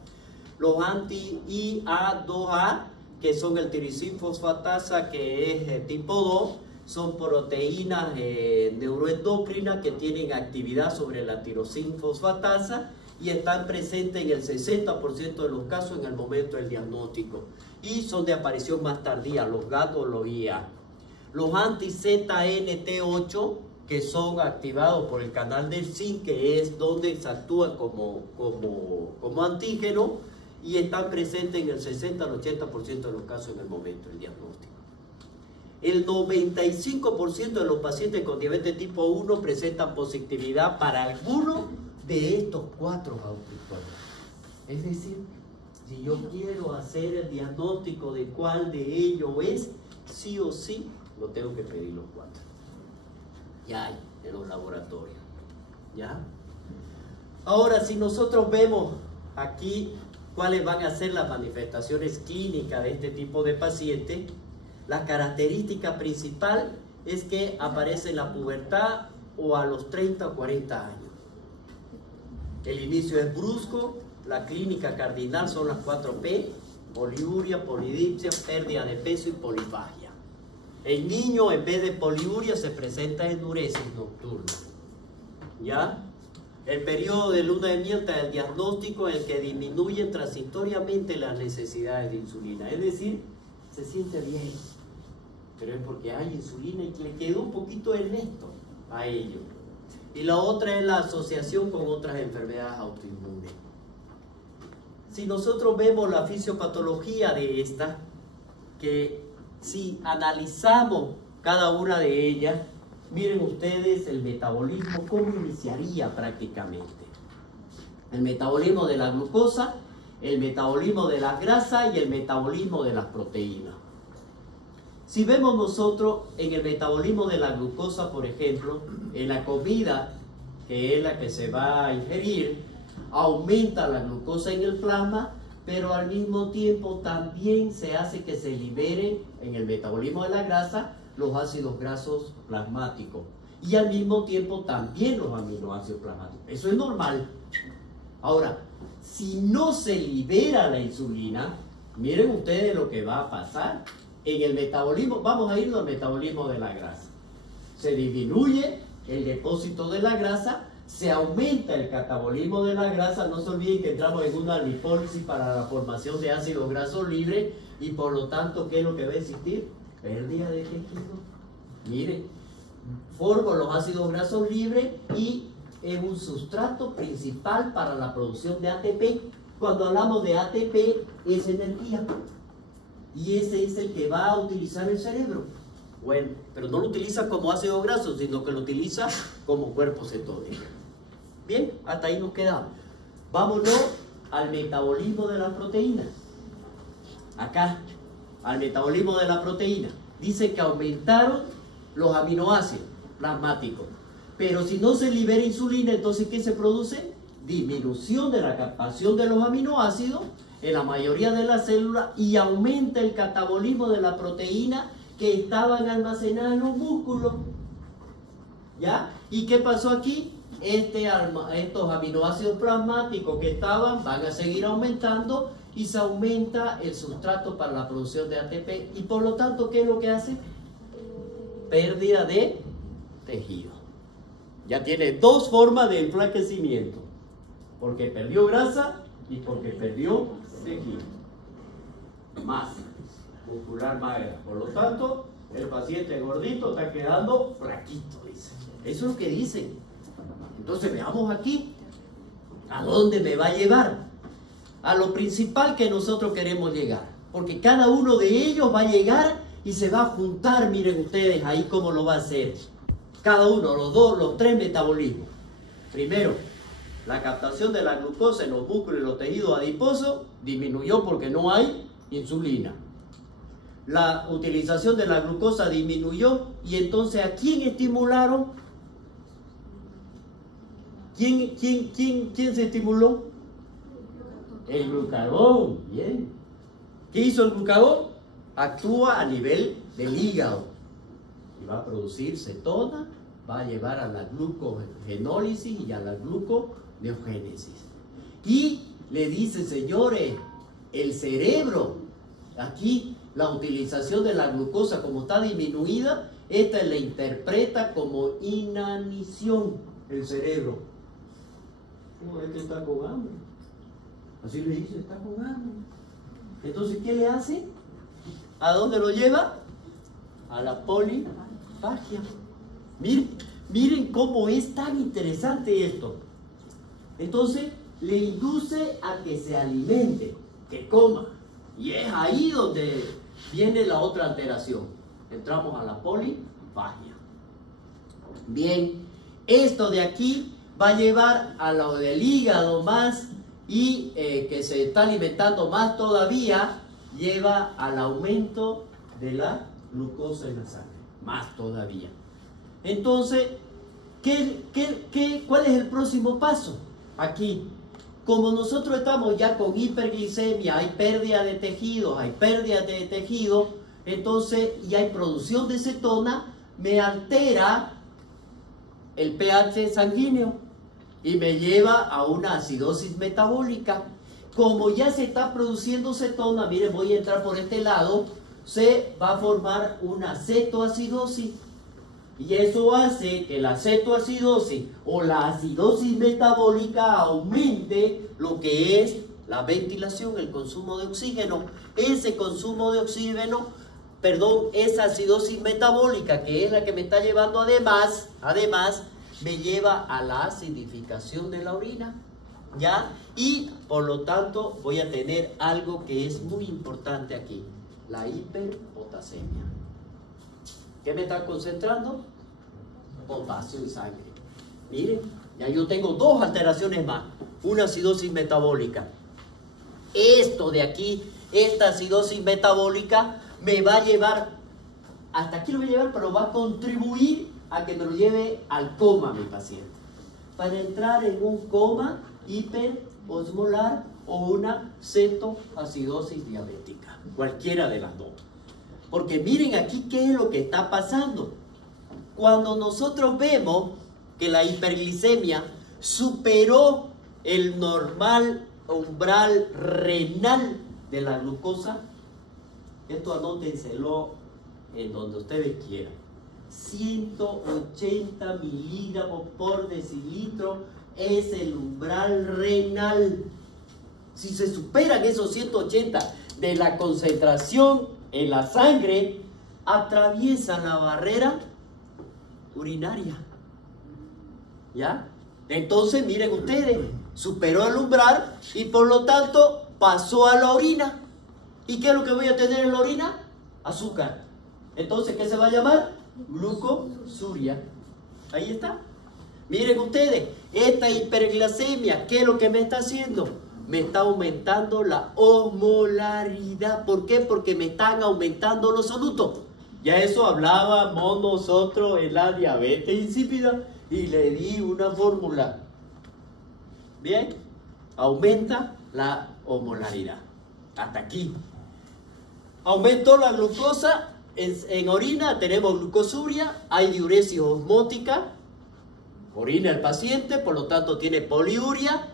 Los anti-IA2A, que son el tirosina fosfatasa, que es tipo 2, son proteínas neuroendocrinas que tienen actividad sobre la tirosina fosfatasa y están presentes en el 60% de los casos en el momento del diagnóstico y son de aparición más tardía, los GAD o los IA. Los anti-ZNT8 que son activados por el canal del zinc, que es donde se actúa como antígeno y están presentes en el 60 al 80% de los casos en el momento del diagnóstico. El 95% de los pacientes con diabetes tipo 1 presentan positividad para alguno de estos 4 autorreceptores. Es decir, si yo quiero hacer el diagnóstico de cuál de ellos es, sí o sí, lo tengo que pedir los 4. Ya hay en los laboratorios. ¿Ya? Ahora, si nosotros vemos aquí cuáles van a ser las manifestaciones clínicas de este tipo de paciente, la característica principal es que aparece en la pubertad o a los 30 o 40 años. El inicio es brusco, la clínica cardinal son las 4P, poliuria, polidipsia, pérdida de peso y polifagia. El niño, en vez de poliuria, se presenta enuresis nocturna. ¿Ya? El periodo de luna de miel está el diagnóstico en el que disminuyen transitoriamente las necesidades de insulina. Es decir, se siente bien, pero es porque hay insulina y le quedó un poquito de resto a ello. Y la otra es la asociación con otras enfermedades autoinmunes. Si nosotros vemos la fisiopatología de esta, que si analizamos cada una de ellas, miren ustedes el metabolismo, cómo iniciaría prácticamente. El metabolismo de la glucosa, el metabolismo de las grasas y el metabolismo de las proteínas. Si vemos nosotros en el metabolismo de la glucosa, por ejemplo, en la comida, que es la que se va a ingerir, aumenta la glucosa en el plasma, pero al mismo tiempo también se hace que se liberen en el metabolismo de la grasa los ácidos grasos plasmáticos y al mismo tiempo también los aminoácidos plasmáticos. Eso es normal. Ahora, si no se libera la insulina, miren ustedes lo que va a pasar en el metabolismo. Vamos a irnos al metabolismo de la grasa. Se disminuye el depósito de la grasa, se aumenta el catabolismo de la grasa. No se olviden que entramos en una lipólisis para la formación de ácidos grasos libres y por lo tanto, ¿qué es lo que va a existir? Pérdida de tejido. Miren, formo los ácidos grasos libres y es un sustrato principal para la producción de ATP. Cuando hablamos de ATP es energía y ese es el que va a utilizar el cerebro. Bueno, pero no lo utiliza como ácido graso, sino que lo utiliza como cuerpo cetónico. Bien, hasta ahí nos quedamos. Vámonos al metabolismo de las proteínas. Acá, al metabolismo de la proteína. Dice que aumentaron los aminoácidos plasmáticos. Pero si no se libera insulina, entonces ¿qué se produce? Disminución de la captación de los aminoácidos en la mayoría de las células y aumenta el catabolismo de la proteína que estaban almacenadas en los músculos. ¿Ya? ¿Y qué pasó aquí? Estos aminoácidos plasmáticos que estaban van a seguir aumentando y se aumenta el sustrato para la producción de ATP y por lo tanto, ¿qué es lo que hace? Pérdida de tejido. Ya tiene dos formas de enflaquecimiento, porque perdió grasa y porque perdió tejido. Masa muscular magra. Por lo tanto, el paciente gordito está quedando flaquito, dice. Eso es lo que dicen. Entonces veamos aquí, ¿a dónde me va a llevar? A lo principal que nosotros queremos llegar, porque cada uno de ellos va a llegar y se va a juntar, miren ustedes ahí cómo lo va a hacer. Cada uno, los tres metabolismos. Primero, la captación de la glucosa en los músculos y los tejidos adiposos disminuyó porque no hay insulina. La utilización de la glucosa disminuyó y entonces ¿a quién estimularon? ¿Quién se estimuló? El glucagón, bien. ¿Qué hizo el glucagón? Actúa a nivel del hígado y va a producir cetona, va a llevar a la glucogenólisis y a la gluconeogénesis. Y le dice, señores, el cerebro, aquí la utilización de la glucosa como está disminuida, esta la interpreta como inanición el cerebro. Oh, este está con hambre. Así le dice, está con hambre. Entonces, ¿qué le hace? ¿A dónde lo lleva? A la polifagia. Miren cómo es tan interesante esto. Entonces, le induce a que se alimente, que coma. Y es ahí donde viene la otra alteración. Entramos a la polifagia. Bien, esto de aquí va a llevar a lo del hígado más y que se está alimentando más todavía, lleva al aumento de la glucosa en la sangre, más todavía. Entonces, ¿cuál es el próximo paso? Aquí, como nosotros estamos ya con hiperglicemia, hay pérdida de tejidos, entonces, y hay producción de cetona, me altera el pH sanguíneo y me lleva a una acidosis metabólica. Como ya se está produciendo cetona, miren, voy a entrar por este lado, se va a formar una cetoacidosis. Y eso hace que la cetoacidosis o la acidosis metabólica aumente lo que es la ventilación, el consumo de oxígeno. Ese consumo de oxígeno, esa acidosis metabólica, que es la que me está llevando además, me lleva a la acidificación de la orina, ¿ya? Y por lo tanto voy a tener algo que es muy importante aquí, la hiperpotasemia. ¿Qué me está concentrando? Potasio en sangre. Miren, ya yo tengo dos alteraciones más. Una acidosis metabólica. Esto de aquí, esta acidosis metabólica me va a llevar, hasta aquí lo voy a llevar, pero va a contribuir a que me lo lleve al coma mi paciente. Para entrar en un coma hiperosmolar o una cetoacidosis diabética. Cualquiera de las dos. Porque miren aquí qué es lo que está pasando. Cuando nosotros vemos que la hiperglicemia superó el normal umbral renal de la glucosa, esto anótenselo en donde ustedes quieran. 180 miligramos por decilitro es el umbral renal. Si se superan esos 180 de la concentración en la sangre, atraviesa la barrera urinaria. ¿Ya? Entonces, miren ustedes, superó el umbral y por lo tanto pasó a la orina. ¿Y qué es lo que voy a tener en la orina? Azúcar. Entonces, ¿qué se va a llamar? Glucosuria. Ahí está. Miren ustedes, esta hiperglicemia, ¿qué es lo que me está haciendo? Me está aumentando la osmolaridad. ¿Por qué? Porque me están aumentando los solutos. Ya eso hablábamos nosotros en la diabetes insípida y le di una fórmula. Bien, aumenta la osmolaridad. Hasta aquí. Aumentó la glucosa en orina, tenemos glucosuria, hay diuresis osmótica, orina el paciente, por lo tanto tiene poliuria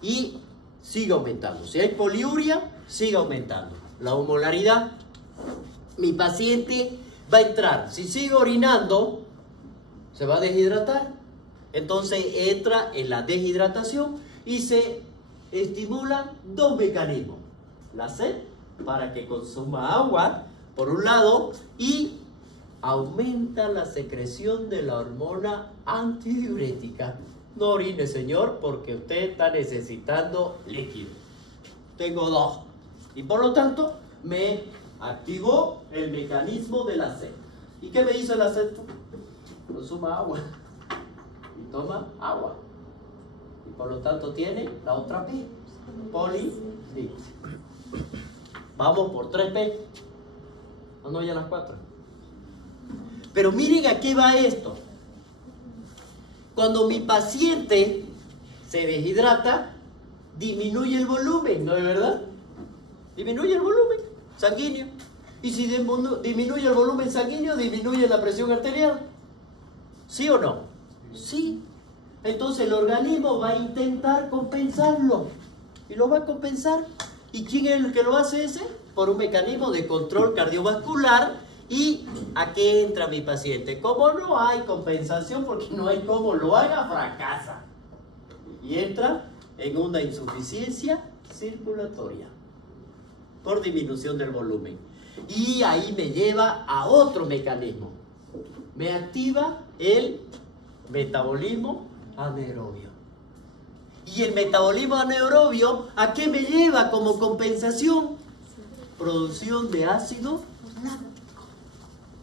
y sigue aumentando. Si hay poliuria, sigue aumentando. La osmolaridad, mi paciente va a entrar, si sigue orinando, se va a deshidratar. Entonces entra en la deshidratación y se estimulan dos mecanismos. La sed, para que consuma agua, por un lado, y aumenta la secreción de la hormona antidiurética. No orine, señor, porque usted está necesitando líquido. Tengo dos. Y por lo tanto, me activó el mecanismo de la sed. ¿Y qué me hizo la sed? Consuma agua. Y toma agua. Y por lo tanto tiene la otra P. Polidipsia. Vamos por 3P. No, ya las 4. Pero miren a qué va esto. Cuando mi paciente se deshidrata, disminuye el volumen, ¿no es verdad? Disminuye el volumen sanguíneo. Y si disminuye el volumen sanguíneo, disminuye la presión arterial. ¿Sí o no? Sí. Entonces el organismo va a intentar compensarlo. Y lo va a compensar. ¿Y quién es el que lo hace ese? Por un mecanismo de control cardiovascular ¿Y a qué entra mi paciente? Como no hay compensación, porque no hay cómo lo haga, fracasa. Y entra en una insuficiencia circulatoria por disminución del volumen. Y ahí me lleva a otro mecanismo. Me activa el metabolismo anaerobio. Y el metabolismo anaerobio, ¿a qué me lleva como compensación? Producción de ácido láctico.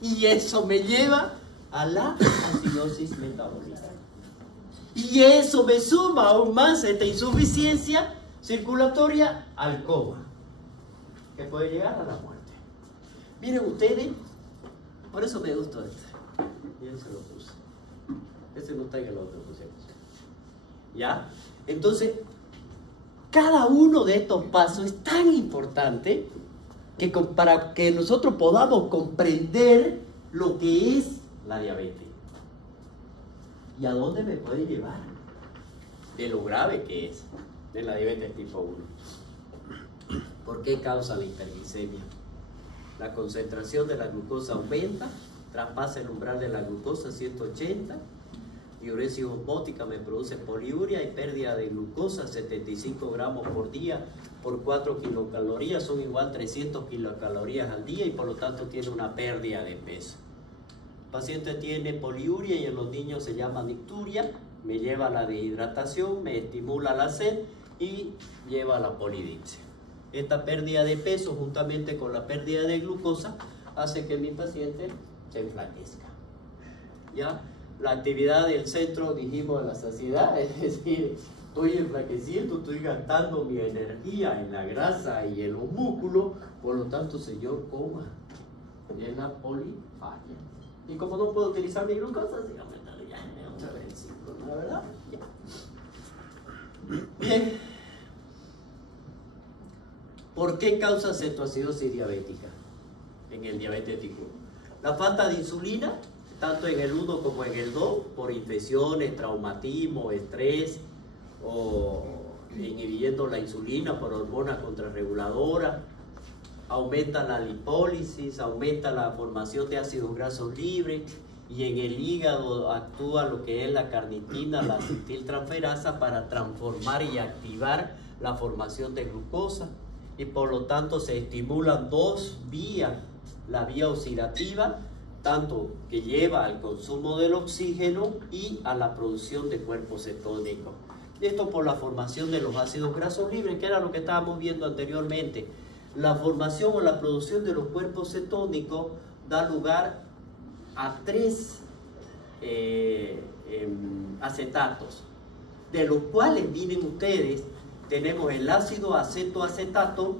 Y eso me lleva a la acidosis metabólica. Y eso me suma aún más esta insuficiencia circulatoria al coma, que puede llegar a la muerte. Miren ustedes, por eso me gustó este. Bien se lo puse. Este no está en el otro, pues. ¿Ya? Entonces, cada uno de estos pasos es tan importante que para que nosotros podamos comprender lo que es la diabetes. ¿Y a dónde me puede llevar? De lo grave que es de la diabetes tipo 1. ¿Por qué causa la hiperglicemia? La concentración de la glucosa aumenta, traspasa el umbral de la glucosa 180, diuresis osmótica me produce poliuria y pérdida de glucosa 75 gramos por día por 4 kilocalorías, son igual 300 kilocalorías al día y por lo tanto tiene una pérdida de peso. El paciente tiene poliuria y en los niños se llama nicturia, me lleva a la deshidratación, me estimula la sed y lleva a la polidipsia. Esta pérdida de peso juntamente con la pérdida de glucosa hace que mi paciente se enflaquezca. ¿Ya? La actividad del centro, dijimos, de la saciedad, es decir, estoy enflaqueciendo, estoy gastando mi energía en la grasa y en los músculos, por lo tanto, señor, coma. Es la polifagia. Y como no puedo utilizar mi glucosa, sigamos ya otra vez el ciclo, ¿no? ¿Verdad? Ya. Bien. ¿Por qué causa cetoacidosis diabética en el diabetes tipo 1? La falta de insulina, tanto en el 1 como en el 2, por infecciones, traumatismo, estrés, o inhibiendo la insulina por hormonas contrarreguladoras, aumenta la lipólisis, aumenta la formación de ácidos grasos libres, y en el hígado actúa lo que es la carnitina, la acetiltransferasa para transformar y activar la formación de glucosa, y por lo tanto se estimulan dos vías, la vía oxidativa, tanto que lleva al consumo del oxígeno y a la producción de cuerpos cetónicos. Esto por la formación de los ácidos grasos libres, que era lo que estábamos viendo anteriormente. La formación o la producción de los cuerpos cetónicos da lugar a 3 acetatos, de los cuales, miren ustedes, tenemos el ácido acetoacetato,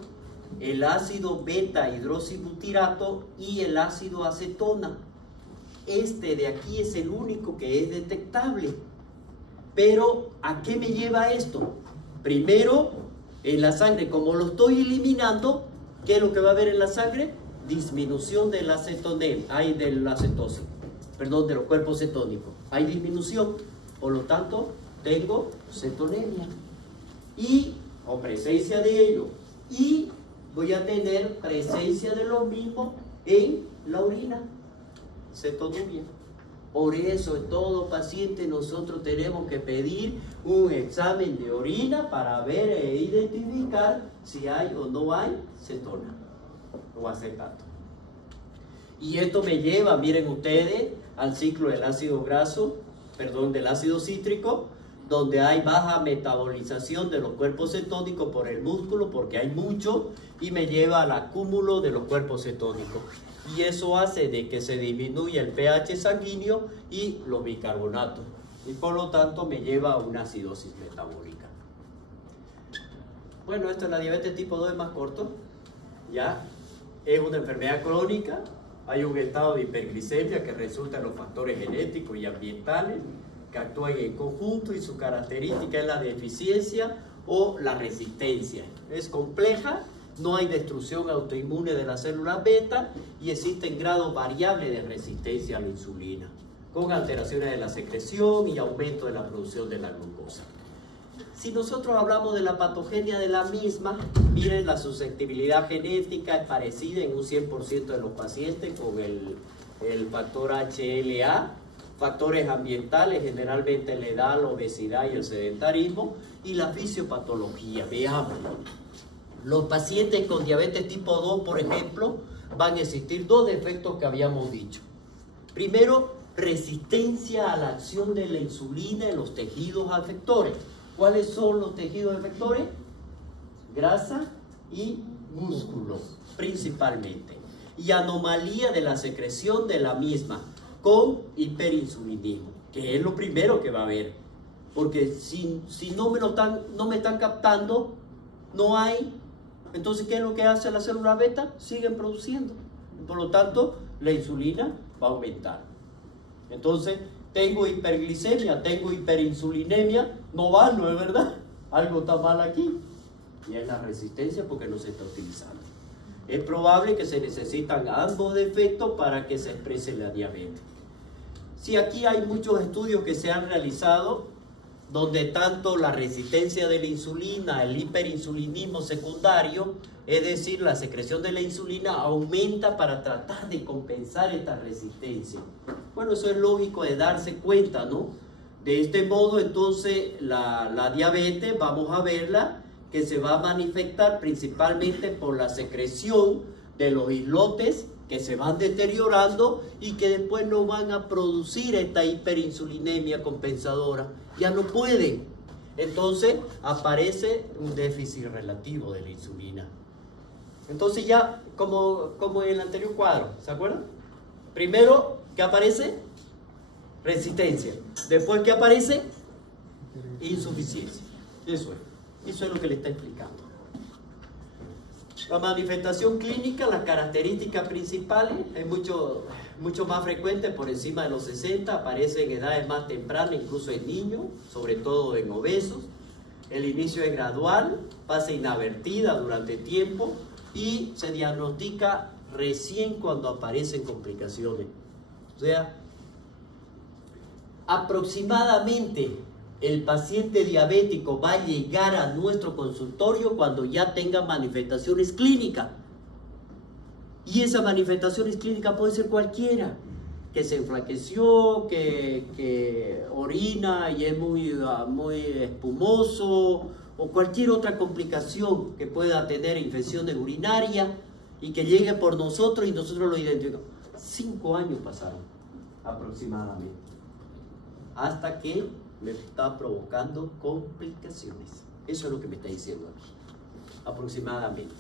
el ácido beta-hidroxibutirato y el ácido acetona. Este de aquí es el único que es detectable. Pero, ¿a qué me lleva esto? Primero, en la sangre, como lo estoy eliminando, ¿qué es lo que va a haber en la sangre? Disminución del acetonel, de los cuerpos cetónicos. Hay disminución, por lo tanto, tengo cetonemia o presencia de ello. Y voy a tener presencia de lo mismo en la orina, cetonuria. Por eso en todo paciente nosotros tenemos que pedir un examen de orina para ver e identificar si hay o no hay cetona o acetato. Y esto me lleva, miren ustedes, al ciclo del ácido del ácido cítrico, donde hay baja metabolización de los cuerpos cetónicos por el músculo, porque hay mucho, y me lleva al acúmulo de los cuerpos cetónicos. Y eso hace de que se disminuya el pH sanguíneo y los bicarbonatos. Y por lo tanto me lleva a una acidosis metabólica. Bueno, esto es la diabetes tipo 2, es más corto. Ya es una enfermedad crónica. Hay un estado de hiperglicemia que resulta en los factores genéticos y ambientales que actúan en conjunto, y su característica es la deficiencia o la resistencia. Es compleja, no hay destrucción autoinmune de las células beta y existen grados variables de resistencia a la insulina, con alteraciones de la secreción y aumento de la producción de la glucosa. Si nosotros hablamos de la patogenia de la misma, miren, la susceptibilidad genética es parecida en un 100% de los pacientes con el factor HLA, factores ambientales, generalmente la edad, la obesidad y el sedentarismo, y la fisiopatología. Veamos, los pacientes con diabetes tipo 2, por ejemplo, van a existir dos defectos que habíamos dicho. Primero, resistencia a la acción de la insulina en los tejidos efectores. ¿Cuáles son los tejidos efectores? Grasa y músculo, principalmente. Y anomalía de la secreción de la misma, con hiperinsulinismo, que es lo primero que va a haber. Porque si no me están captando, no hay. Entonces, ¿qué es lo que hace la célula beta? Siguen produciendo. Por lo tanto, la insulina va a aumentar. Entonces, tengo hiperglicemia, tengo hiperinsulinemia, no va, ¿no es verdad? Algo está mal aquí. Y es la resistencia porque no se está utilizando. Es probable que se necesitan ambos defectos para que se exprese la diabetes. Si aquí hay muchos estudios que se han realizado, donde tanto la resistencia de la insulina, el hiperinsulinismo secundario, es decir, la secreción de la insulina aumenta para tratar de compensar esta resistencia. Bueno, eso es lógico de darse cuenta, ¿no? De este modo, entonces, la diabetes, vamos a verla, que se va a manifestar principalmente por la secreción de los islotes que se van deteriorando y que después no van a producir esta hiperinsulinemia compensadora. Ya no pueden. Entonces aparece un déficit relativo de la insulina. Entonces ya, como en el anterior cuadro, ¿se acuerdan? Primero, ¿qué aparece? Resistencia. Después, ¿qué aparece? Insuficiencia. Eso es lo que le está explicando. La manifestación clínica, las características principales, es mucho más frecuente por encima de los 60, aparece en edades más tempranas, incluso en niños, sobre todo en obesos. El inicio es gradual, pasa inadvertida durante tiempo y se diagnostica recién cuando aparecen complicaciones. O sea, aproximadamente el paciente diabético va a llegar a nuestro consultorio cuando ya tenga manifestaciones clínicas. Y esas manifestaciones clínicas puede ser cualquiera. Que se enflaqueció, que orina y es muy espumoso, o cualquier otra complicación que pueda tener infecciones urinarias y que llegue por nosotros y nosotros lo identificamos. 5 años pasaron aproximadamente. Hasta que me está provocando complicaciones. Eso es lo que me está diciendo aquí, aproximadamente.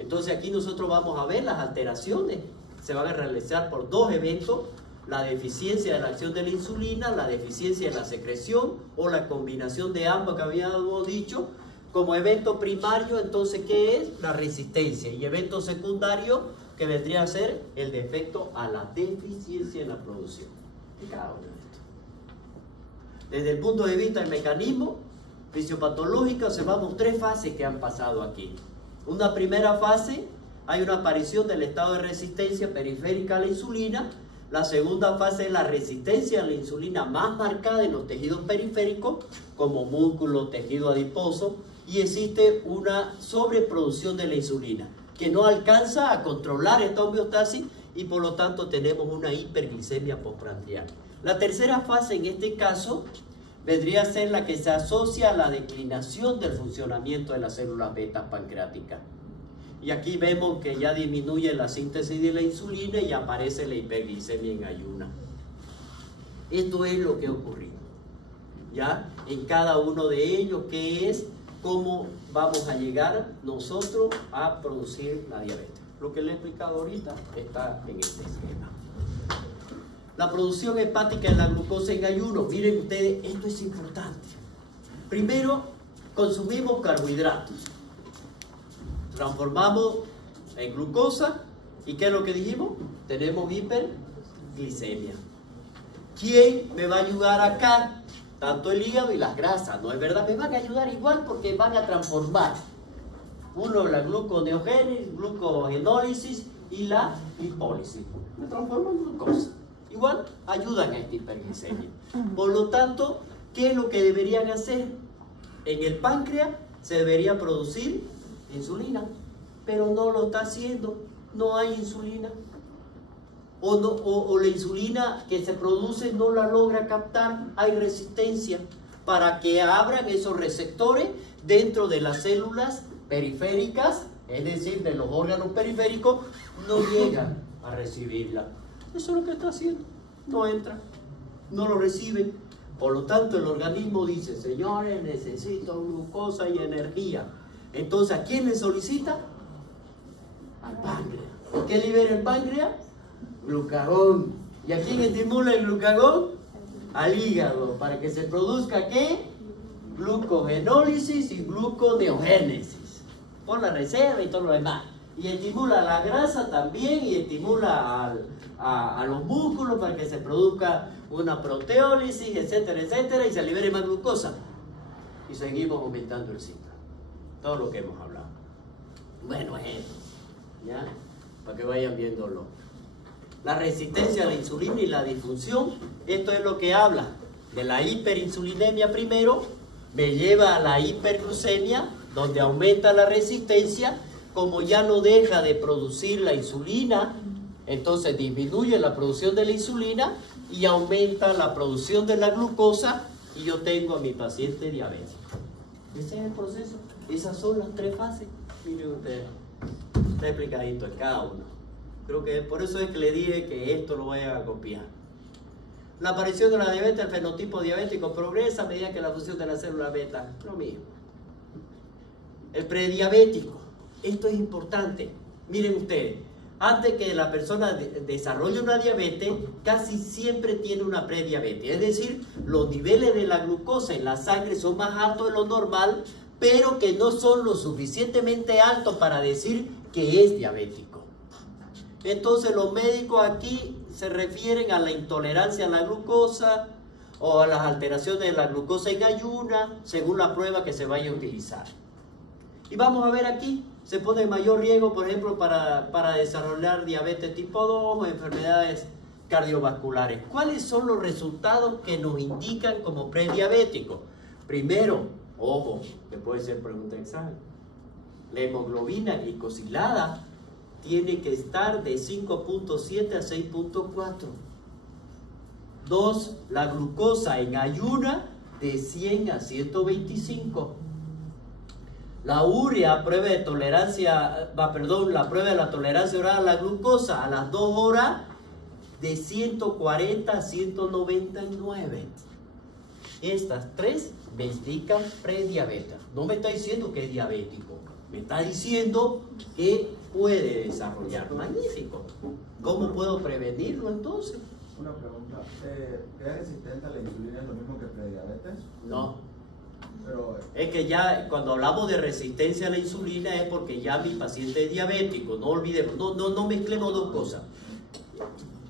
Entonces aquí nosotros vamos a ver las alteraciones. Se van a realizar por dos eventos: la deficiencia de la acción de la insulina, la deficiencia de la secreción o la combinación de ambas que habíamos dicho. Como evento primario, entonces, ¿qué es? La resistencia. Y evento secundario, que vendría a ser el defecto a la deficiencia en la producción de cada uno de estos. Desde el punto de vista del mecanismo fisiopatológico, observamos 3 fases que han pasado aquí. Una primera fase, hay una aparición del estado de resistencia periférica a la insulina. La segunda fase es la resistencia a la insulina más marcada en los tejidos periféricos, como músculo, tejido adiposo, y existe una sobreproducción de la insulina, que no alcanza a controlar esta homeostasis y por lo tanto tenemos una hiperglicemia postprandial. La tercera fase en este caso vendría a ser la que se asocia a la declinación del funcionamiento de las células beta pancreáticas. Y aquí vemos que ya disminuye la síntesis de la insulina y aparece la hiperglicemia en ayuna. Esto es lo que ha ocurrido. ¿Ya? En cada uno de ellos, ¿qué es? ¿Cómo vamos a llegar nosotros a producir la diabetes? Lo que le he explicado ahorita está en este esquema. La producción hepática de la glucosa en ayuno. Miren ustedes, esto es importante. Primero, consumimos carbohidratos. Transformamos en glucosa. ¿Y qué es lo que dijimos? Tenemos hiperglicemia. ¿Quién me va a ayudar acá? Tanto el hígado y las grasas, ¿no es verdad? Me van a ayudar igual porque van a transformar. Uno, la gluconeogénesis, glucogenólisis y la lipólisis. Me transforman en glucosa. Igual ayudan a esta hiperglicemia. Por lo tanto, ¿qué es lo que deberían hacer? en el páncreas se debería producir insulina, pero no lo está haciendo, no hay insulina. O la insulina que se produce no la logra captar, hay resistencia para que abran esos receptores dentro de las células periféricas, es decir, de los órganos periféricos, no llegan a recibirla. Eso es lo que está haciendo, no entra, no lo reciben. Por lo tanto, el organismo dice, señores, necesito glucosa y energía. Entonces, ¿a quién le solicita? Al páncreas. ¿Por qué libera el páncreas? Glucagón. ¿Y a quién estimula el glucagón? Al hígado, para que se produzca ¿qué? Glucogenólisis y gluconeogénesis, por la reserva y todo lo demás. Y estimula la grasa también, y estimula a los músculos para que se produzca una proteólisis, etcétera, etcétera, y se libere más glucosa. Y seguimos aumentando el ciclo. Todo lo que hemos hablado. Bueno, es esto, ¿ya? Para que vayan viéndolo. La resistencia a la insulina y la disfunción, esto es lo que habla de la hiperinsulinemia primero, me lleva a la hiperglucemia, donde aumenta la resistencia, como ya no deja de producir la insulina, entonces disminuye la producción de la insulina y aumenta la producción de la glucosa, y yo tengo a mi paciente diabético. Ese es el proceso, esas son las tres fases. Miren ustedes, está explicadito en cada uno. Creo que por eso es que le dije que esto lo voy a copiar. La aparición de la diabetes, el fenotipo diabético progresa a medida que la función de la célula beta, lo mismo. El prediabético, esto es importante. Miren ustedes, antes que la persona desarrolle una diabetes, casi siempre tiene una prediabetes. Es decir, los niveles de la glucosa en la sangre son más altos de lo normal, pero que no son lo suficientemente altos para decir que es diabético. Entonces los médicos aquí se refieren a la intolerancia a la glucosa o a las alteraciones de la glucosa en ayuna, según la prueba que se vaya a utilizar. Y vamos a ver aquí, se pone en mayor riesgo, por ejemplo, para desarrollar diabetes tipo 2 o enfermedades cardiovasculares. ¿Cuáles son los resultados que nos indican como prediabéticos? Primero, ojo, que puede ser pregunta de examen, la hemoglobina glicosilada tiene que estar de 5.7 a 6.4. 2. La glucosa en ayuna de 100 a 125. La urea, prueba de tolerancia, la prueba de la tolerancia oral a la glucosa a las 2 horas de 140 a 199. Estas tres me indican prediabetes. No me está diciendo que es diabético, me está diciendo que puede desarrollar. Magnífico. ¿Cómo puedo prevenirlo entonces? Una pregunta. ¿Es resistente a la insulina es lo mismo que prediabetes? No. Pero es que ya cuando hablamos de resistencia a la insulina es porque ya mi paciente es diabético. No olvidemos, no mezclemos dos cosas.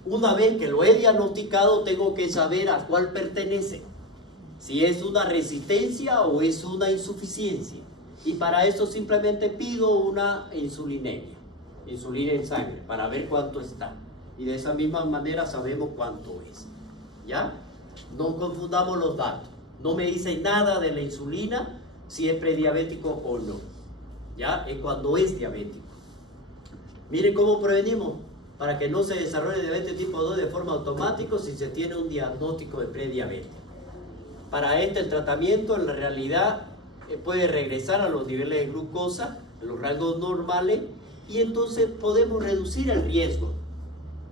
Una vez que lo he diagnosticado, tengo que saber a cuál pertenece. Si es una resistencia o es una insuficiencia. Y para eso simplemente pido una insulinemia, insulina en sangre, para ver cuánto está. Y de esa misma manera sabemos cuánto es. ¿Ya? No confundamos los datos. No me dice nada de la insulina si es prediabético o no. ¿Ya? Es cuando es diabético. Miren cómo prevenimos para que no se desarrolle diabetes tipo 2 de forma automática si se tiene un diagnóstico de prediabetes. Para este el tratamiento en la realidad puede regresar a los niveles de glucosa, en los rangos normales, y entonces podemos reducir el riesgo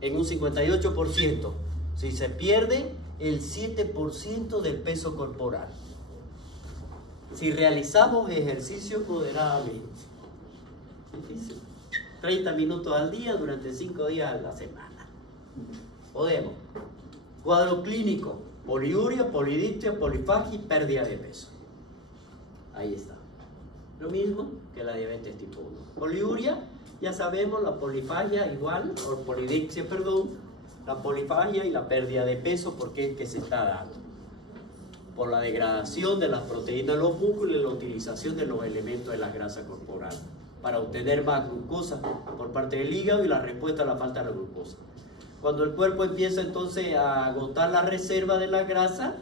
en un 58% si se pierde el 7% del peso corporal. Si realizamos ejercicio moderadamente. Difícil. 30 minutos al día durante 5 días a la semana. Podemos. Cuadro clínico: poliuria, polidipsia, polifagia y pérdida de peso. Ahí está. Lo mismo que la diabetes tipo 1. Poliuria, ya sabemos, la polifagia igual, o polidipsia, perdón, la polifagia y la pérdida de peso, porque es que se está dando por la degradación de las proteínas de los músculos y la utilización de los elementos de la grasa corporal para obtener más glucosa por parte del hígado y la respuesta a la falta de la glucosa. Cuando el cuerpo empieza entonces a agotar la reserva de la grasa,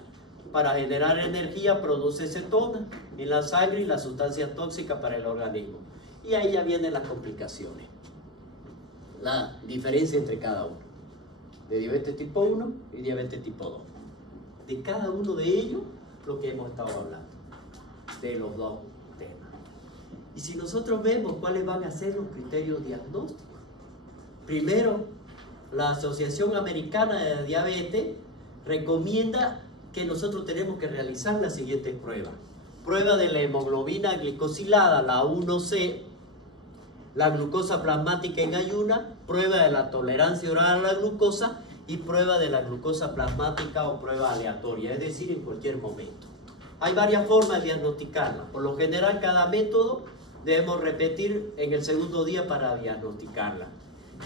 para generar energía produce cetona en la sangre y la sustancia tóxica para el organismo. Y ahí ya vienen las complicaciones. La diferencia entre cada uno. De diabetes tipo 1 y diabetes tipo 2. De cada uno de ellos, lo que hemos estado hablando. De los dos temas. Y si nosotros vemos cuáles van a ser los criterios diagnósticos. Primero, la Asociación Americana de Diabetes recomienda que nosotros tenemos que realizar las siguientes pruebas. Prueba de la hemoglobina glicosilada, la 1C, la glucosa plasmática en ayuna, prueba de la tolerancia oral a la glucosa y prueba de la glucosa plasmática o prueba aleatoria, es decir, en cualquier momento. Hay varias formas de diagnosticarla. Por lo general, cada método debemos repetir en el segundo día para diagnosticarla.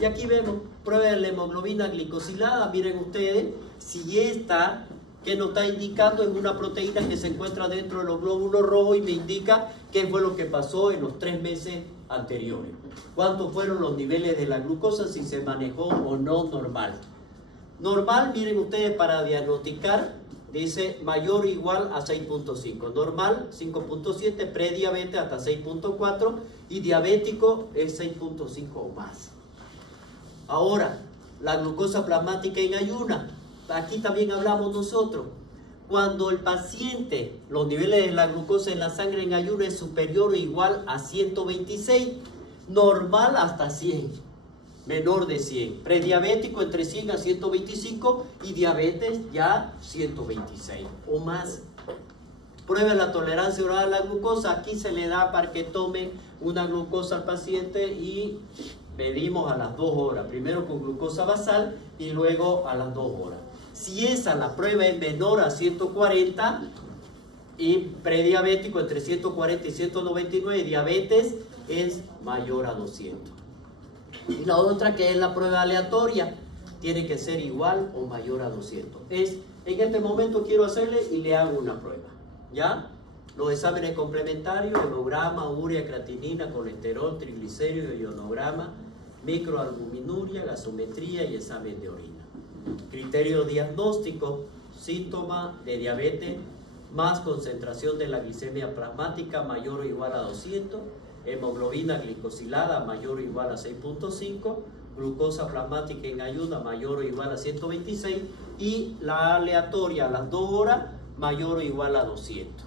Y aquí vemos prueba de la hemoglobina glicosilada. Miren ustedes, si esta que nos está indicando es una proteína que se encuentra dentro de los glóbulos rojos y me indica qué fue lo que pasó en los 3 meses anteriores. Cuántos fueron los niveles de la glucosa, si se manejó o no normal. Normal, miren ustedes, para diagnosticar, dice mayor o igual a 6.5. Normal, 5.7. Prediabetes hasta 6.4. Y diabético es 6.5 o más. Ahora, la glucosa plasmática en ayuna. Aquí también hablamos nosotros. Cuando el paciente, los niveles de la glucosa en la sangre en ayuna es superior o igual a 126. Normal hasta 100. Menor de 100. Prediabético entre 100 a 125 y diabetes ya 126 o más. Prueba de la tolerancia oral a la glucosa. Aquí se le da para que tome una glucosa al paciente y medimos a las 2 horas. Primero con glucosa basal y luego a las 2 horas. Si esa, la prueba es menor a 140 y prediabético entre 140 y 199 y diabetes es mayor a 200. Y la otra, que es la prueba aleatoria, tiene que ser igual o mayor a 200. En este momento quiero hacerle y le hago una prueba. ¿Ya? Los exámenes complementarios, hemograma, urea, creatinina, colesterol, triglicéridos, ionograma, microalbuminuria, gasometría y examen de orina. Criterio diagnóstico, síntoma de diabetes más concentración de la glicemia plasmática mayor o igual a 200, hemoglobina glicosilada mayor o igual a 6.5, glucosa plasmática en ayuna mayor o igual a 126 y la aleatoria a las 2 horas mayor o igual a 200.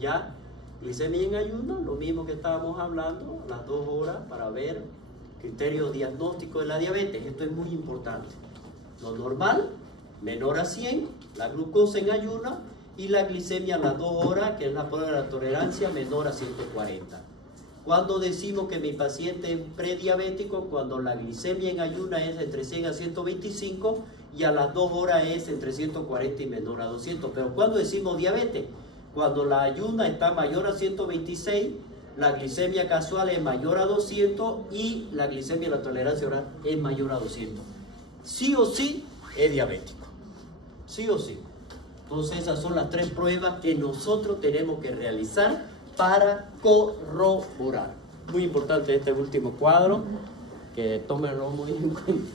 ¿Ya? Glicemia en ayuna, lo mismo que estábamos hablando, a las 2 horas para ver criterio diagnóstico de la diabetes. Esto es muy importante. Lo normal, menor a 100, la glucosa en ayuna y la glicemia a las 2 horas, que es la prueba de la tolerancia, menor a 140. Cuando decimos que mi paciente es prediabético, cuando la glicemia en ayuna es entre 100 a 125 y a las 2 horas es entre 140 y menor a 200. Pero cuando decimos diabetes, cuando la ayuna está mayor a 126, la glicemia casual es mayor a 200 y la glicemia de la tolerancia oral es mayor a 200. Sí o sí es diabético. Sí o sí. Entonces esas son las 3 pruebas que nosotros tenemos que realizar para corroborar. Muy importante este último cuadro, que tómenlo muy en cuenta.